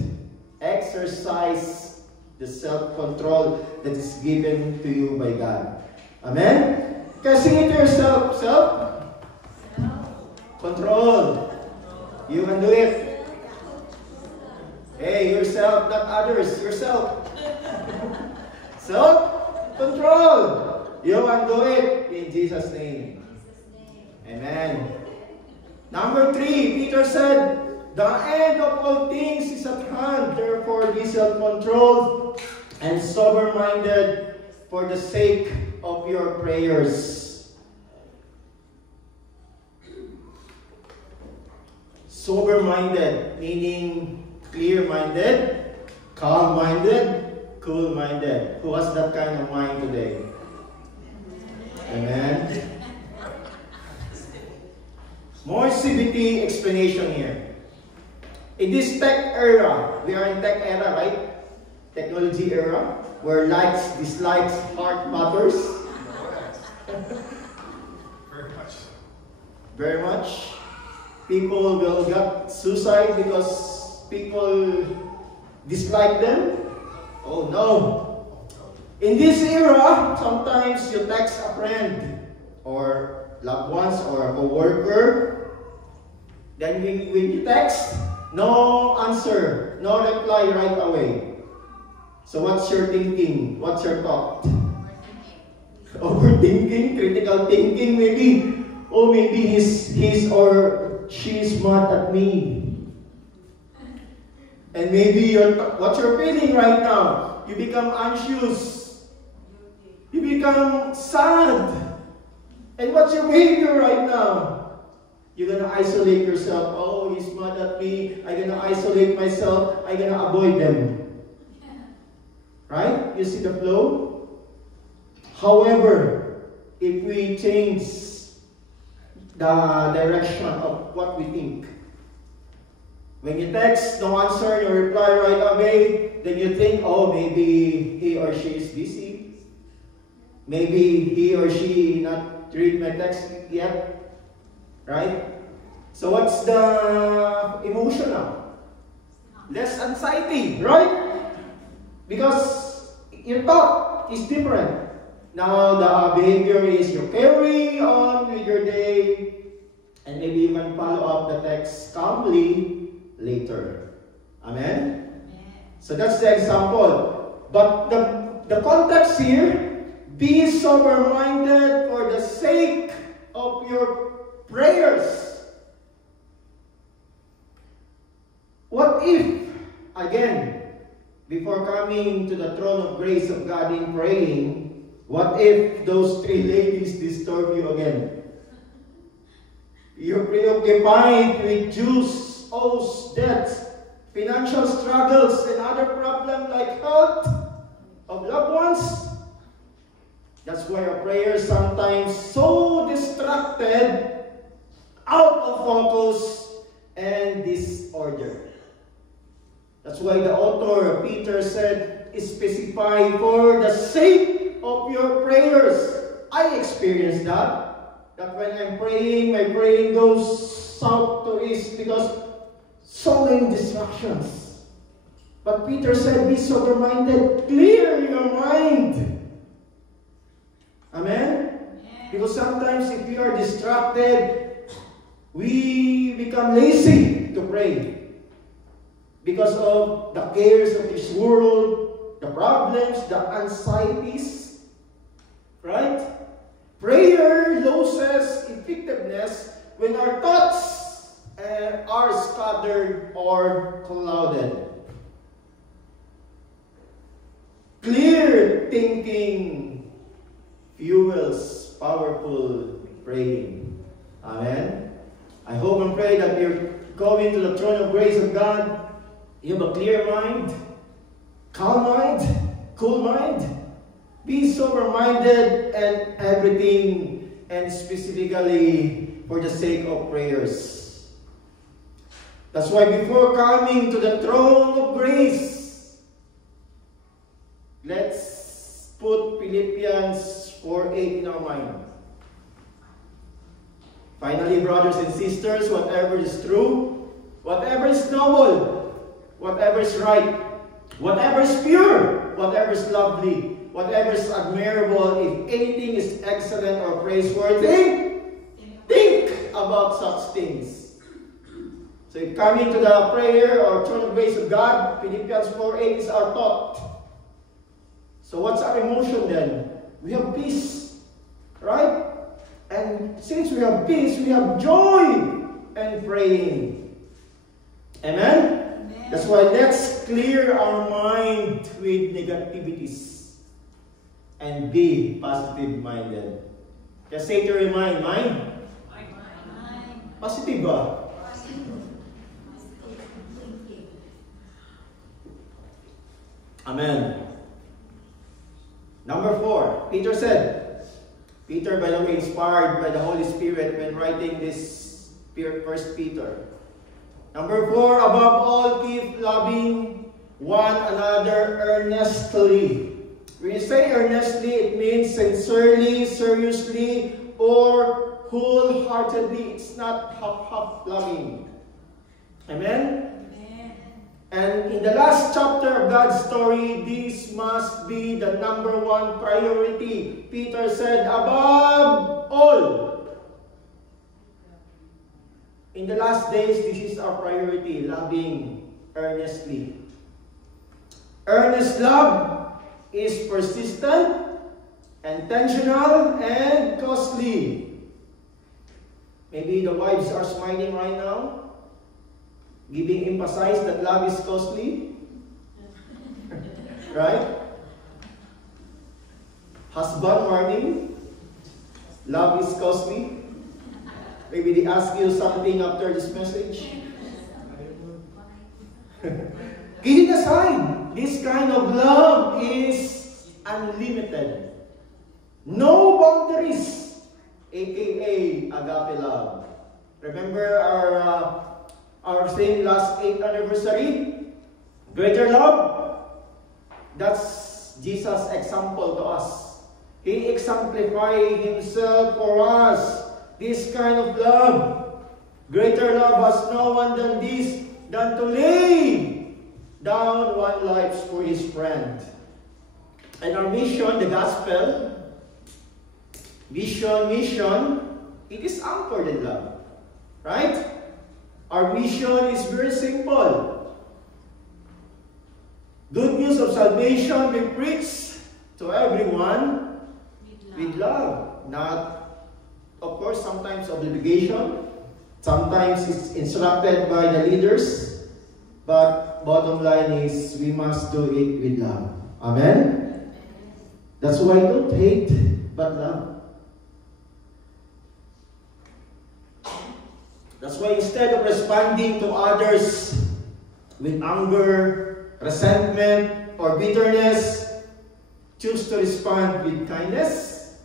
Exercise the self-control that is given to you by God. Amen? Okay, sing it to yourself. Control. You can do it. Hey, yourself, not others. Yourself. Self-control. You can do it in Jesus' name. Amen. Number 3, Peter said, the end of all things is at hand. Therefore, be self-controlled and sober-minded for the sake of your prayers. Sober-minded, meaning clear-minded, calm-minded, cool-minded. Who has that kind of mind today? Amen. More CBT explanation here. In this tech era, we are in tech era, right? Technology era, where likes, dislikes, heart matters. Very much. People will get suicide because people dislike them. Oh no. In this era, sometimes you text a friend or loved ones or a co-worker. Then when you text, no answer, no reply right away. So what's your thinking? What's your thought? Overthinking, critical thinking maybe. Oh, maybe he's or she's mad at me. And maybe what you're feeling right now, you become anxious. You become sad. And what's your behavior right now? You're gonna isolate yourself. Oh, he's mad at me. I'm gonna isolate myself. I'm gonna avoid them. Right? You see the flow? However, if we change the direction of what we think, when you text, no answer, you reply right away, then you think, oh, maybe he or she is busy. Maybe he or she not read my text yet. Right? So what's the emotion now? Less anxiety, right? Because your thought is different. Now the behavior is you carry on with your day, and maybe you can follow up the text calmly later. Amen? So that's the example. But the context here, be sober-minded for the sake of your prayers. What if, again, before coming to the throne of grace of God in praying, what if those 3 ladies disturb you again? You're preoccupied with Jews, oaths, debts, financial struggles, and other problems like health of loved ones. That's why our prayers sometimes so distracted, out of focus, and disorder. That's why the author, Peter, said, specify for the sake of your prayers. I experienced that when I'm praying, my praying goes south to east because so many distractions. But Peter said, be sober-minded, clear your mind. Amen? Because sometimes if we are distracted, we become lazy to pray. Because of the cares of this world, the problems, the anxieties. Right? Prayer loses effectiveness when our thoughts are scattered or clouded. Clear thinking fuels powerful praying. Amen? I hope and pray that you're going to the throne of grace of God. You have a clear mind, calm mind, cool mind. Be sober-minded and everything, and specifically for the sake of prayers. That's why before coming to the throne of grace, let's put Philippians 4:8 in our mind. Finally, brothers and sisters, whatever is true, whatever is noble, whatever is right, whatever is pure, whatever is lovely, whatever is admirable, if anything is excellent or praiseworthy, think about such things. So coming to the prayer or throne of grace of God, Philippians 4:8 is our thought. So what's our emotion then? We have peace, right? And since we have peace, we have joy and praying. Amen? That's why let's clear our mind with negativities and be positive-minded. Just say to your mind, positive ba? Amen. Number 4, Peter said, Peter, by the way, inspired by the Holy Spirit when writing this 1 Peter. Number 4, above all, keep loving one another earnestly. When you say earnestly, it means sincerely, seriously, or wholeheartedly. It's not half-half loving. Amen? And in the last chapter of God's story, this must be the number 1 priority. Peter said, above all. In the last days, this is our priority, loving earnestly. Earnest love is persistent, intentional, and costly. Maybe the wives are smiling right now, giving emphasis that love is costly. Right? Husband warning, love is costly. Maybe they ask you something after this message. Kidding aside, this kind of love is unlimited. No boundaries, aka agape love. Remember our thing last 8th anniversary? Greater love? That's Jesus' example to us. He exemplified himself for us. This kind of love. Greater love has no one than this, than to lay down one life for his friend. And our mission, the gospel, mission, it is anchored in love. Right? Our mission is very simple. Good news of salvation we preach to everyone with love. Not, of course, sometimes obligation. Sometimes it's instructed by the leaders. But bottom line is we must do it with love. Amen? That's why don't hate, but love. That's why instead of responding to others with anger, resentment, or bitterness, choose to respond with kindness,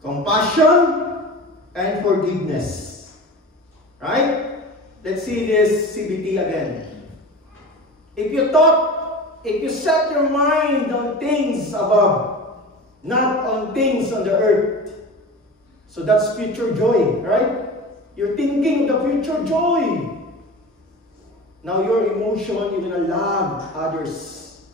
compassion, and forgiveness. Right? Let's see this CBT again. If you set your mind on things above, not on things on the earth, so that's future joy, right? You're thinking of the future joy. Now your emotion, you're gonna love others.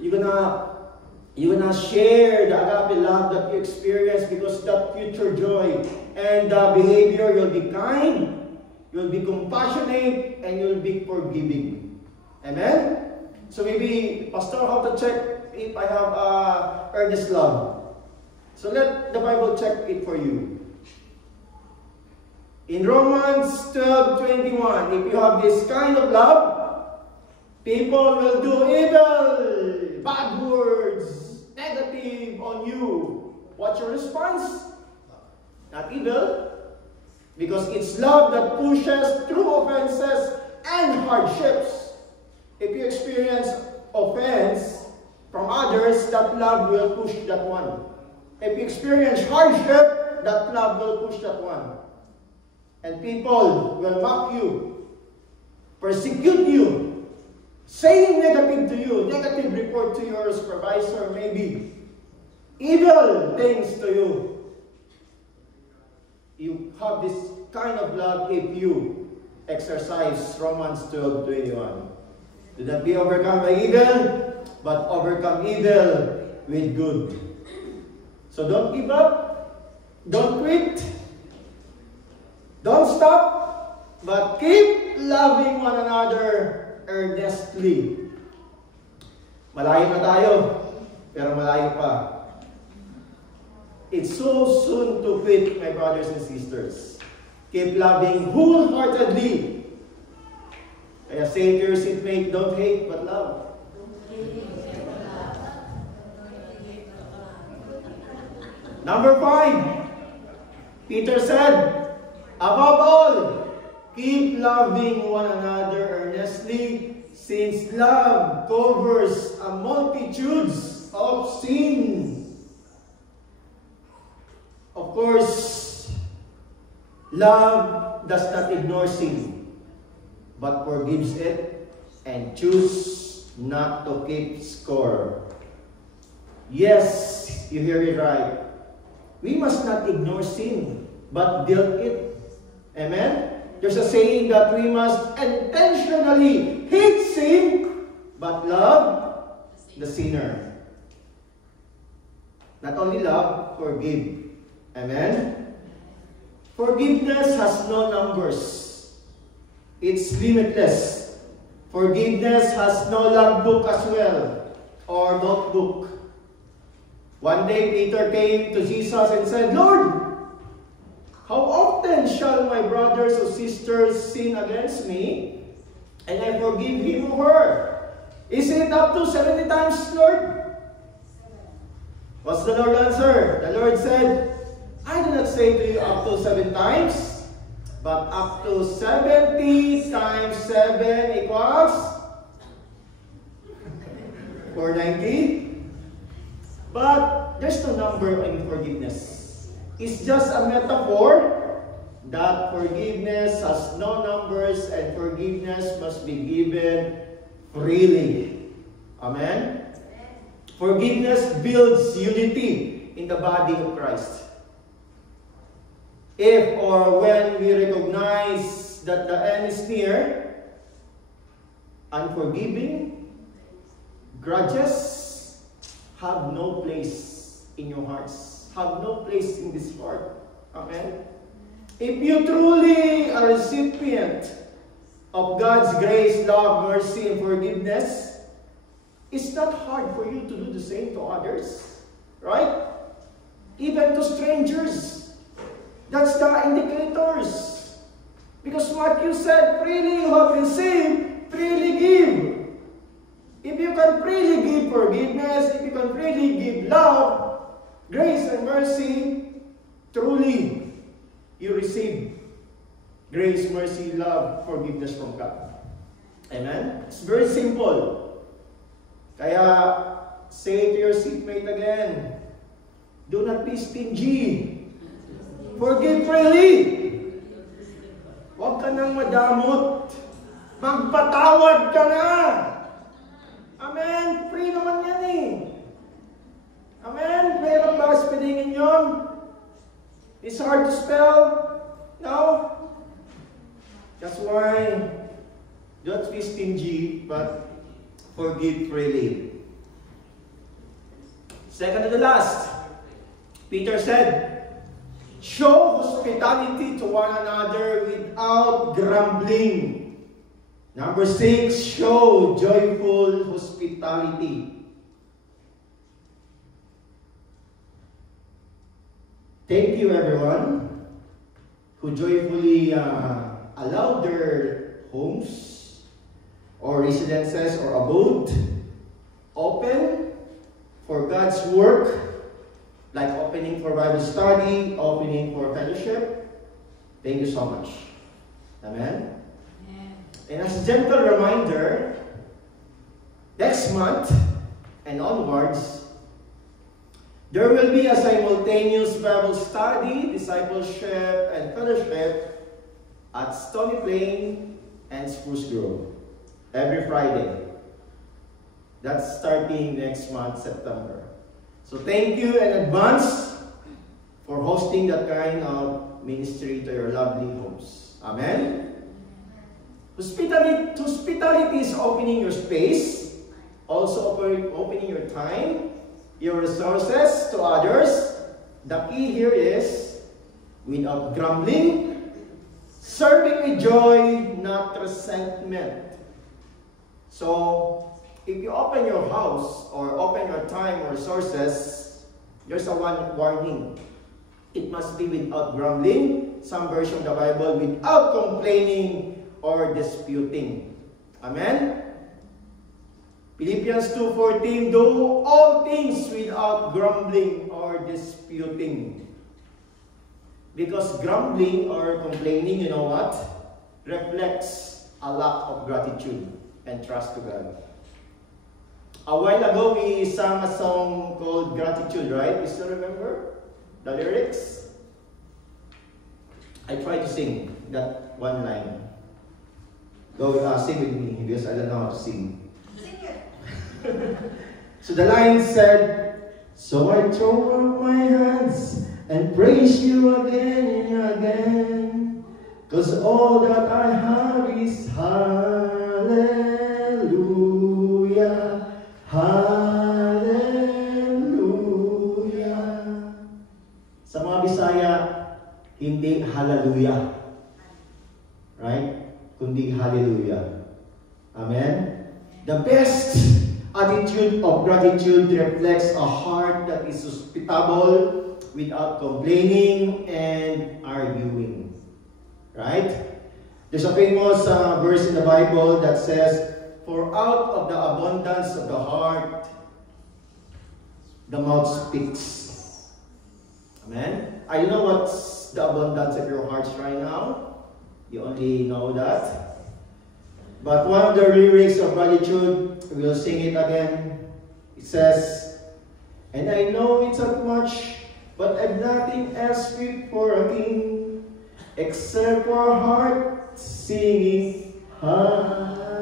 You're gonna share the agape love that you experience because that future joy. And the behavior, you'll be kind, you'll be compassionate, and you'll be forgiving. Amen? So maybe, Pastor, how to check if I have earnest love? So let the Bible check it for you. In Romans 12:21, if you have this kind of love, people will do evil, bad words, negative on you. What's your response? Not evil, because it's love that pushes through offenses and hardships. If you experience offense from others, that love will push that one. If you experience hardship, that love will push that one. And people will mock you, persecute you, saying negative to you, negative report to your supervisor, maybe evil things to you. You have this kind of love if you exercise Romans 12:21. Do not be overcome by evil, but overcome evil with good. So don't give up, don't quit, don't stop, but keep loving one another earnestly. Malayo na tayo, pero malayo pa. It's so soon to quit, my brothers and sisters. Keep loving wholeheartedly. Kaya say to your seatmate, don't hate, but love. Number 5, Peter said, above all, keep loving one another earnestly, since love covers a multitudes of sin. Of course, love does not ignore sin, but forgives it and chooses not to keep score. Yes, you hear it right. We must not ignore sin, but deal it. Amen? There's a saying that we must intentionally hate sin, but love the sinner. Not only love, forgive. Amen? Forgiveness has no numbers. It's limitless. Forgiveness has no logbook as well, or notebook. One day, Peter came to Jesus and said, Lord, how often shall my brothers or sisters sin against me, and I forgive him or her? Is it up to 70 times, Lord? What's the Lord answer? The Lord said, I do not say to you up to 7 times, but up to 70 times 7 equals 490. But there's no number in forgiveness. It's just a metaphor that forgiveness has no numbers and forgiveness must be given freely. Amen? Forgiveness builds unity in the body of Christ. If or when we recognize that the end is near, unforgiving grudges have no place in your hearts. Have no place in this heart. Amen? If you truly are a recipient of God's grace, love, mercy, and forgiveness, it's not hard for you to do the same to others. Right? Even to strangers. That's the indicators. Because Matthew said, freely you have received, freely give. If you can freely give forgiveness, if you can freely give love, grace and mercy, truly you receive grace, mercy, love, forgiveness from God. Amen? It's very simple. Kaya, say to your seatmate again, do not be stingy. Forgive freely. Huwag ka nang madamot. Magpatawad ka na. Amen? Free naman yan eh. Amen? Mayroon ba spellingin yun? It's hard to spell. No? That's why, don't be stingy, but forgive freely. Second to the last, Peter said, show hospitality to one another without grumbling. Number 6, show joyful hospitality. Thank you everyone who joyfully allowed their homes or residences or abode open for God's work, like opening for Bible study, opening for fellowship. Thank you so much. Amen? And as a gentle reminder, next month and onwards, there will be a simultaneous Bible study, discipleship, and fellowship at Stony Plain and Spruce Grove every Friday. That's starting next month, September. So thank you in advance for hosting that kind of ministry to your lovely homes. Amen? Hospitality is opening your space, also opening your time, your resources to others. The key here is without grumbling, serving with joy, not resentment. So, if you open your house or open your time or resources, there's a one warning. It must be without grumbling. Some version of the Bible, without complaining or disputing. Amen? Philippians 2:14, do all things without grumbling or disputing. Because grumbling or complaining, you know what? Reflects a lack of gratitude and trust to God. A while ago, we sang a song called Gratitude, right? You still remember the lyrics? I tried to sing that one line. Go sing with me because I don't know how to sing. Sing it. So the line said, so I throw up my hands and praise you again and again, 'cause all that I have is hallelujah, hallelujah. Sa mga Bisaya, hindi hallelujah, right? Kundi hallelujah. Amen? The best attitude of gratitude reflects a heart that is hospitable without complaining and arguing. Right? There's a famous verse in the Bible that says, for out of the abundance of the heart, the mouth speaks. Amen? I don't know what's the abundance of your hearts right now. You only know that. But one of the lyrics of gratitude, we'll sing it again. It says, and I know it's not much, but I've nothing else fit for a king, except for a heart singing, hallelujah,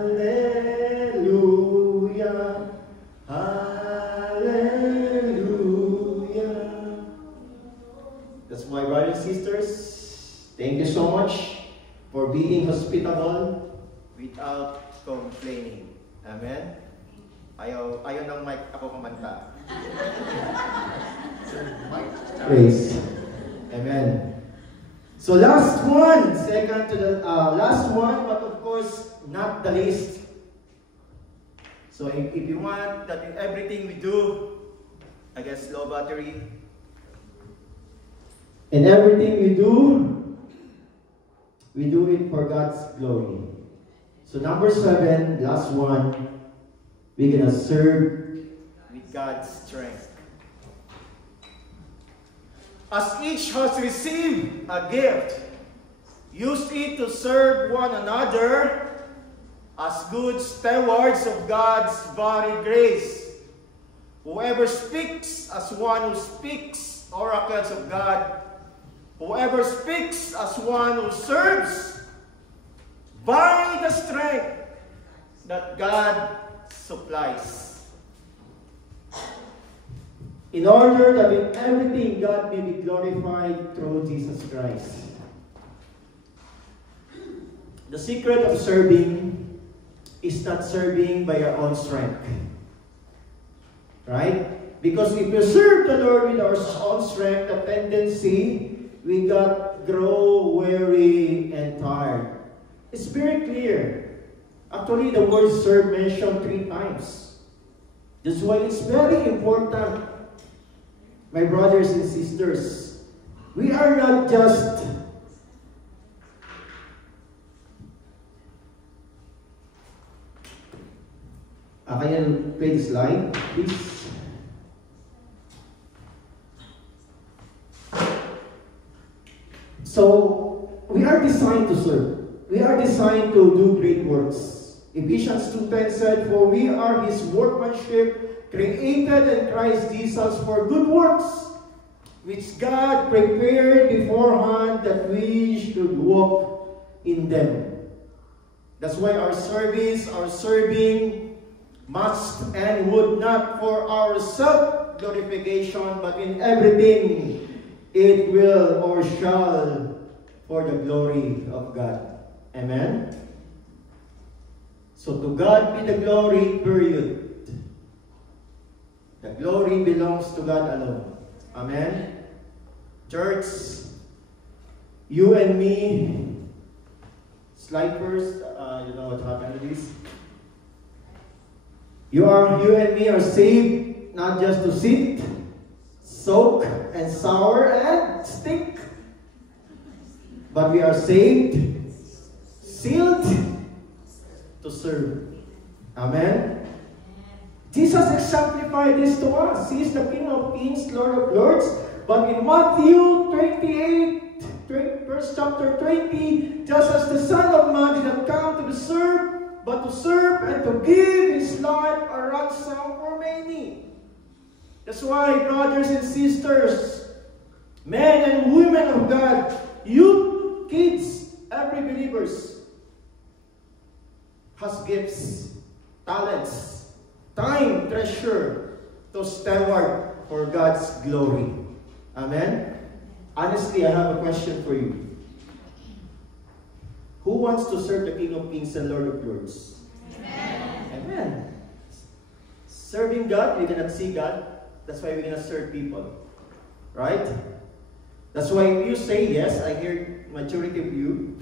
hallelujah. That's why, brothers and sisters, thank you so much for being hospitable without complaining. Amen? Ayaw ng mic ako kumanta. Praise. Amen. So last one, second to the last one, but of course not the least. So if you want that in everything we do, I guess low battery. In everything we do it for God's glory. So number 7, last one, we're gonna serve with God's strength. As each has received a gift, use it to serve one another as good stewards of God's varied grace. Whoever speaks as one who speaks oracles of God, whoever speaks as one who serves by the strength that God supplies. In order that in everything God may be glorified through Jesus Christ. The secret of serving is not serving by our own strength. Right? Because if you serve the Lord with our own strength, the tendency we got grow weary and tired. It's very clear. Actually, the word serve mentioned 3 times. That's why it's very important, my brothers and sisters. We are not just can you play this line, please? So, we are designed to serve. We are designed to do great works. Ephesians 2:10 said, for we are His workmanship, created in Christ Jesus for good works, which God prepared beforehand that we should walk in them. That's why our service, our serving must and would not for our self-glorification, but in everything it will or shall for the glory of God. Amen? So to God be the glory, period. The glory belongs to God alone. Amen? Church, you and me, slide first. You know what happened to this? You and me are saved not just to sit, soak, and sour, and stink. But we are saved, sealed, to serve. Amen? Jesus exemplified this to us. He is the King of Kings, Lord of Lords. But in Matthew 28, verse chapter 20, just as the Son of Man did not come to be served, but to serve and to give His life a ransom for many. That's why, brothers and sisters, men and women of God, youth, kids, every believers has gifts, talents, time, treasure to steward for God's glory. Amen? Honestly, I have a question for you. Who wants to serve the King of Kings and Lord of Lords? Amen. Amen. Serving God, we cannot see God. That's why we're going to serve people. Right? That's why if you say yes, I hear majority of you.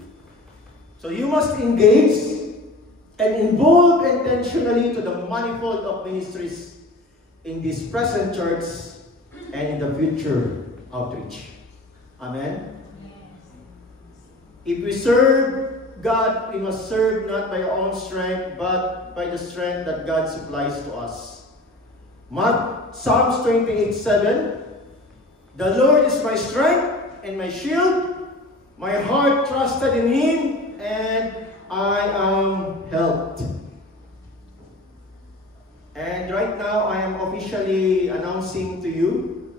So you must engage and involve intentionally to the manifold of ministries in this present church and in the future outreach. Amen? If we serve God, we must serve not by our own strength, but by the strength that God supplies to us. Psalms 28:7, the Lord is my strength and my shield. My heart trusted in Him, and I am helped. And right now, I am officially announcing to you,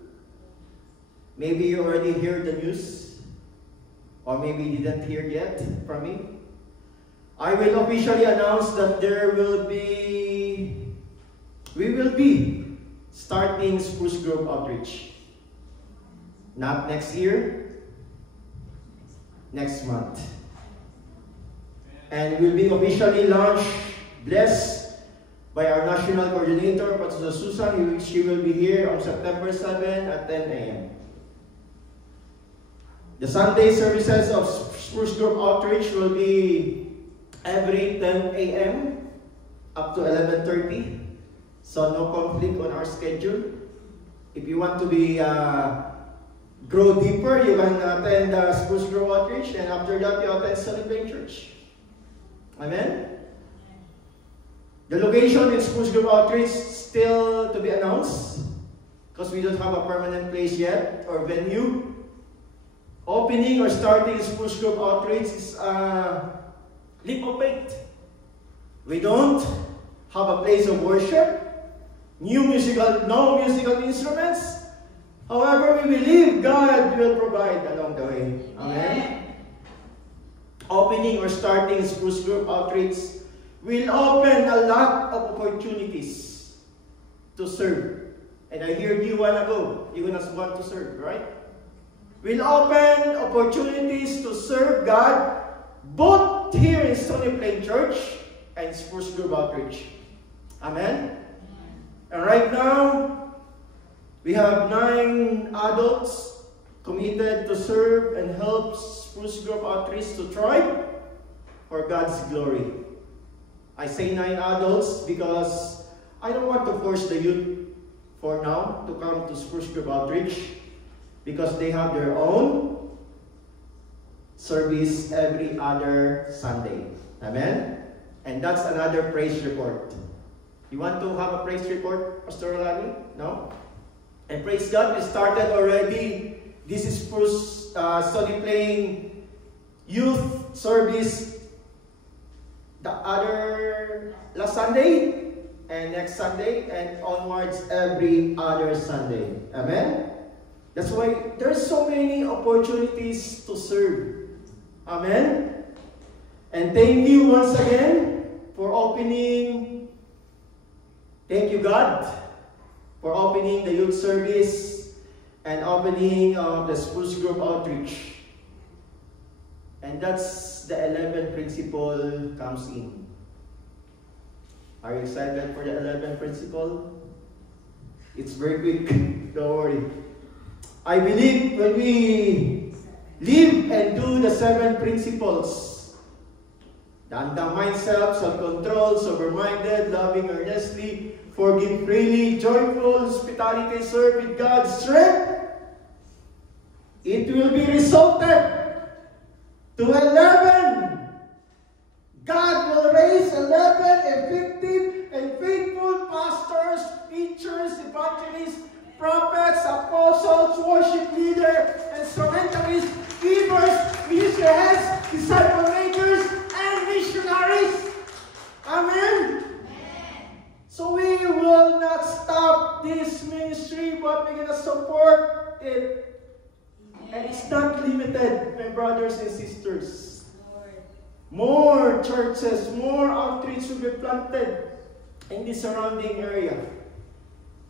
maybe you already heard the news, or maybe you didn't hear yet from me. I will officially announce that we will be starting Spruce Grove Outreach. Not next year, next month. And will be officially launched, blessed by our national coordinator, Pastor Susan. She will be here on September 7 at 10 a.m. The Sunday services of Spruce Grove Outreach will be every 10 a.m. up to 11:30. So no conflict on our schedule. If you want to be grow deeper, you can attend Spruce Grove Outreach, and after that you attend Sunny Plain Church. Amen? The location in Spruce Grove Outreach still to be announced because we don't have a permanent place yet or venue. Opening or starting Spruce Grove Outreach is a leap of faith. We don't have a place of worship, no musical instruments. However, we believe God will provide along the way. Amen? Opening or starting Spruce Grove Outreach will open a lot of opportunities to serve. And I heard you a while ago, you want to serve, right? Will open opportunities to serve God both here in Stony Plain Church and Spruce Grove Outreach. Amen? And right now, we have 9 adults committed to serve and help Spruce Grove Outreach to thrive for God's glory. I say 9 adults because I don't want to force the youth for now to come to Spruce Grove Outreach because they have their own service every other Sunday. Amen? And that's another praise report. You want to have a praise report, Pastor Rolani? No? And praise God, we started already. This is Spruce Stony Plain Youth Service the other last Sunday and next Sunday and onwards every other Sunday. Amen? That's why there's so many opportunities to serve. Amen? And thank you once again for opening. Thank you, God, for opening the youth service and opening the Spruce Grove Outreach. And that's the 11th principle comes in. Are you excited for the 11th principle? It's very quick. Don't worry. I believe when we live and do the 7 principles, dahan-dahan mindset, self-control, sober-minded, loving earnestly, forgive freely, joyful, hospitality, serve with God's strength, it will be resulted to 11. God will raise 11 effective and faithful pastors, teachers, evangelists, prophets, apostles, worship leaders, instrumentalists, givers, ministry heads, disciple makers, and missionaries. Amen? So we will not stop this ministry, but we're going to support it. And it's not limited, my brothers and sisters. More churches, more outreach will be planted in the surrounding area.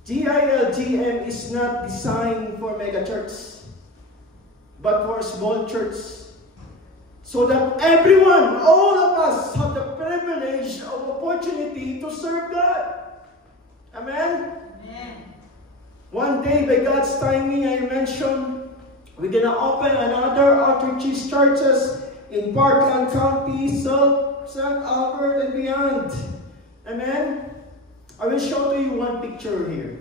GILGM is not designed for mega church, but for small church. So that everyone, all of us, have the privilege of opportunity to serve God. Amen? Amen. One day, by God's timing, I mentioned, we're going to open another outreach churches in Parkland County, St. Albert, and beyond. Amen? I will show to you one picture here.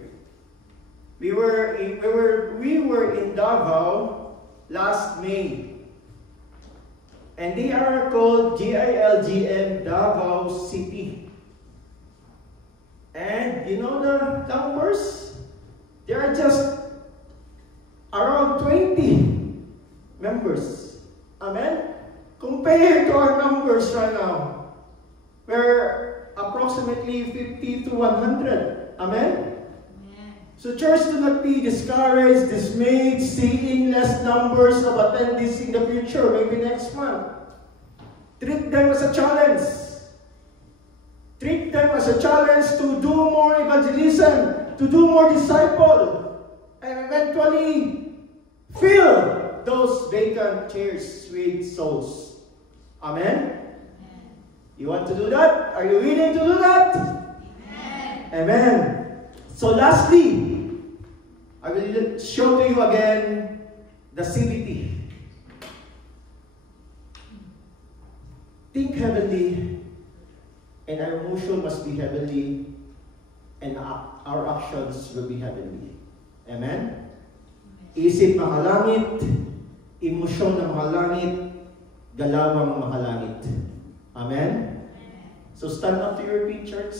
We were in Davao last May. And they are called GILGM Davao City. And you know the numbers? There are just around 20 members. Amen? Compared to our numbers right now, we're approximately 50 to 100. Amen? So church, do not be discouraged, dismayed, seeing less numbers of attendees in the future, maybe next month. Treat them as a challenge. Treat them as a challenge to do more evangelism, to do more disciple, and eventually fill those vacant chairs with souls. Amen? You want to do that? Are you willing to do that? Amen. Amen. So lastly, I will show to you again the CBT. Think heavenly, and our emotion must be heavenly, and our actions will be heavenly. Amen? Isip mahalangit, emosyon na mahalangit, galawang mahalangit. Amen? So stand up to your feet, church,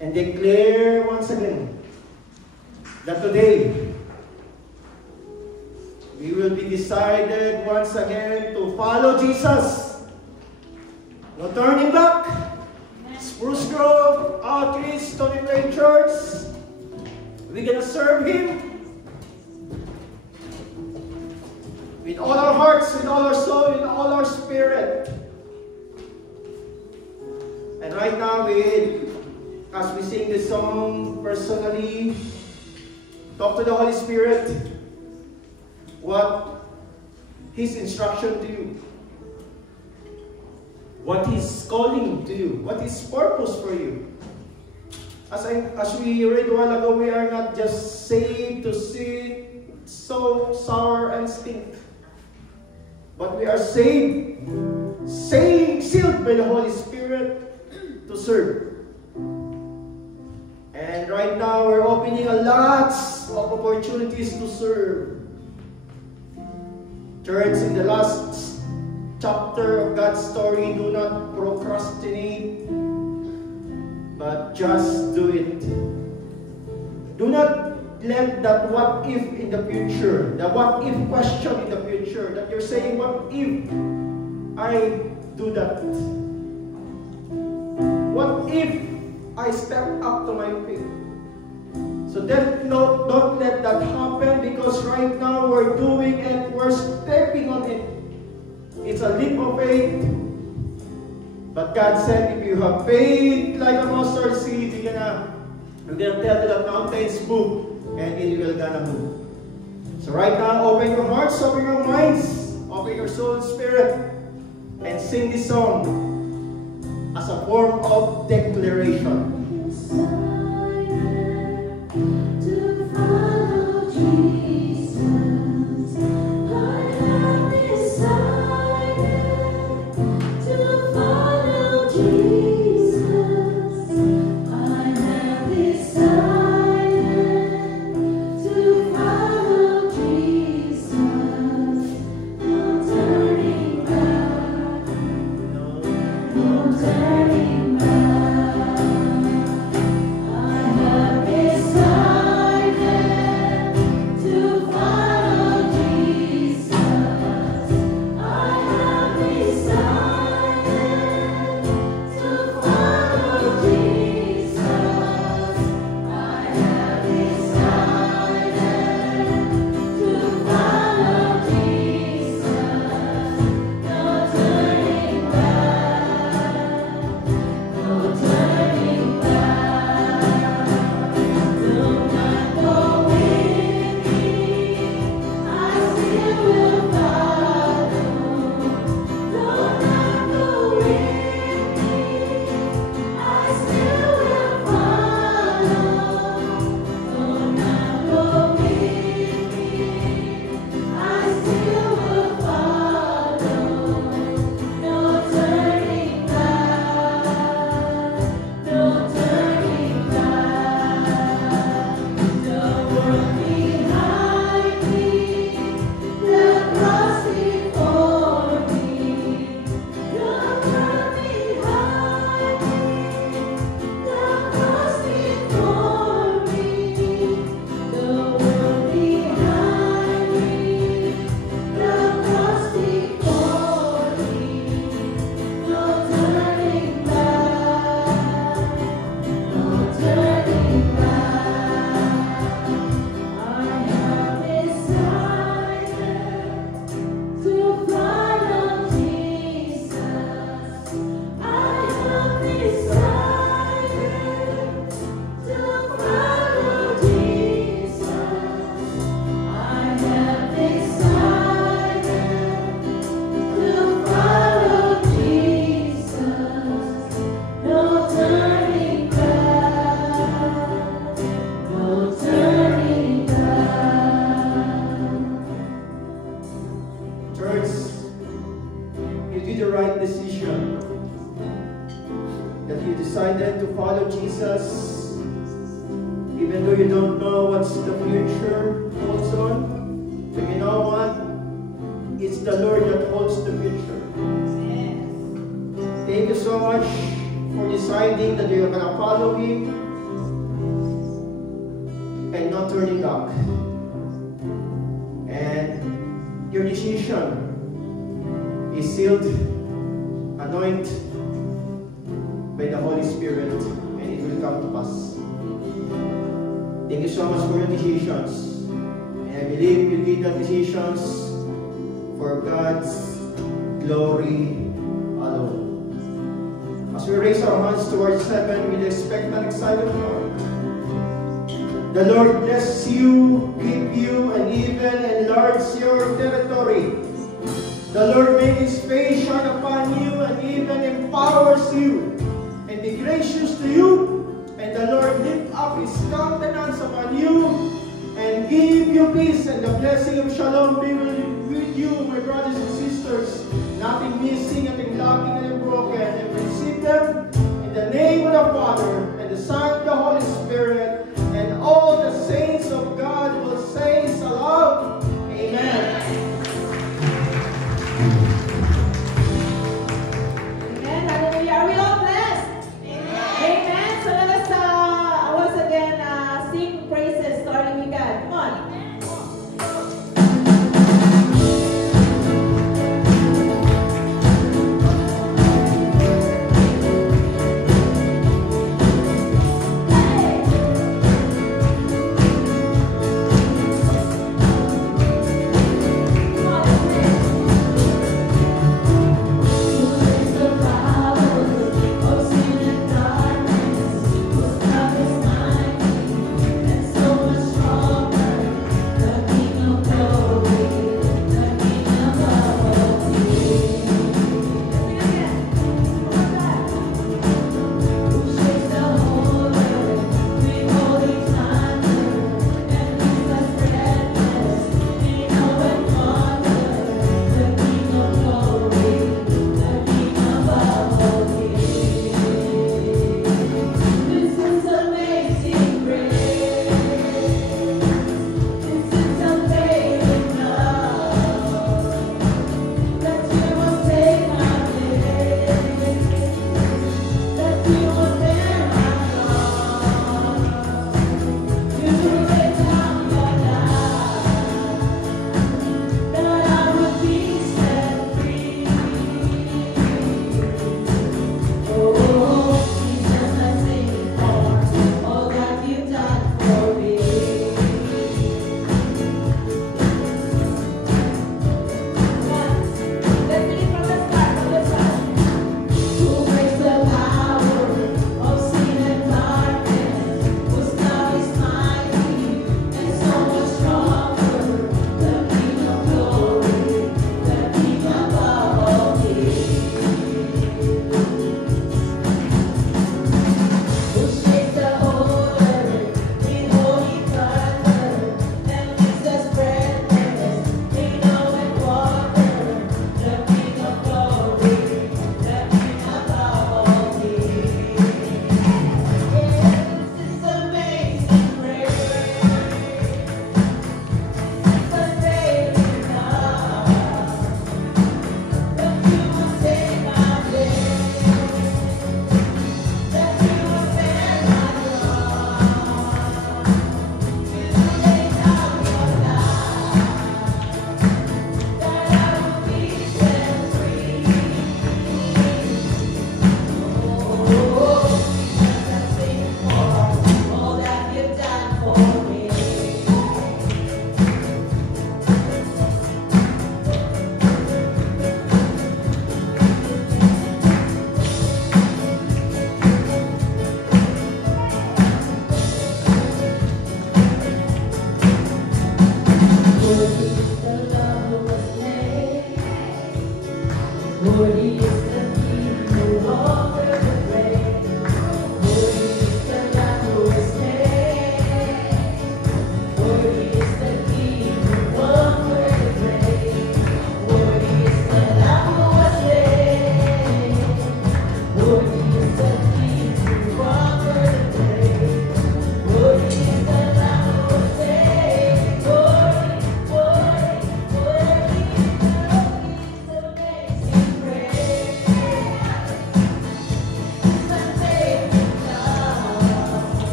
and declare once again that today we will be decided once again to follow Jesus. No turning back. Spruce Grove Outreach Stony Plain Church. We're gonna serve Him with all our hearts, with all our soul, with all our spirit. And right now, as we sing this song, personally, talk to the Holy Spirit what His instruction to you, what His calling to you, what His purpose for you. As we read a while ago, we are not just saved to sit, sow, sour, and stink, but we are saved, sealed by the Holy Spirit to serve. And right now, we're opening a lot of opportunities to serve. Church, in the last chapter of God's story, do not procrastinate, but just do it. Do not let that what if in the future, the what if question in the future, that you're saying, what if I do that? What if I step up to my feet? So then don't let that happen, because right now we're doing it, we're stepping on it. It's a leap of faith. But God said, if you have faith like a mustard seed, you're gonna tell the mountains move, and it will gonna move. So right now, open your hearts, open your minds, open your soul and spirit, and sing this song as a form of declaration. decided to follow Jesus, even though you don't know what's the future holds on, but you know what? It's the Lord that holds the future. Thank you so much for deciding that you're going to follow Him and not turning back. And your decision is sealed, anointed by the Holy Spirit, and it will come to pass. Thank you so much for your decisions. And I believe you did the decisions for God's glory alone. As we raise our hands towards heaven with expect and excited heart, the Lord bless you, keep you, and even enlarge your territory. The Lord make His face shine upon you and even empowers you and be gracious to you. And the Lord lift up His countenance upon you and give you peace, and the blessing of shalom be with you, my brothers and sisters. Nothing missing, nothing lacking, and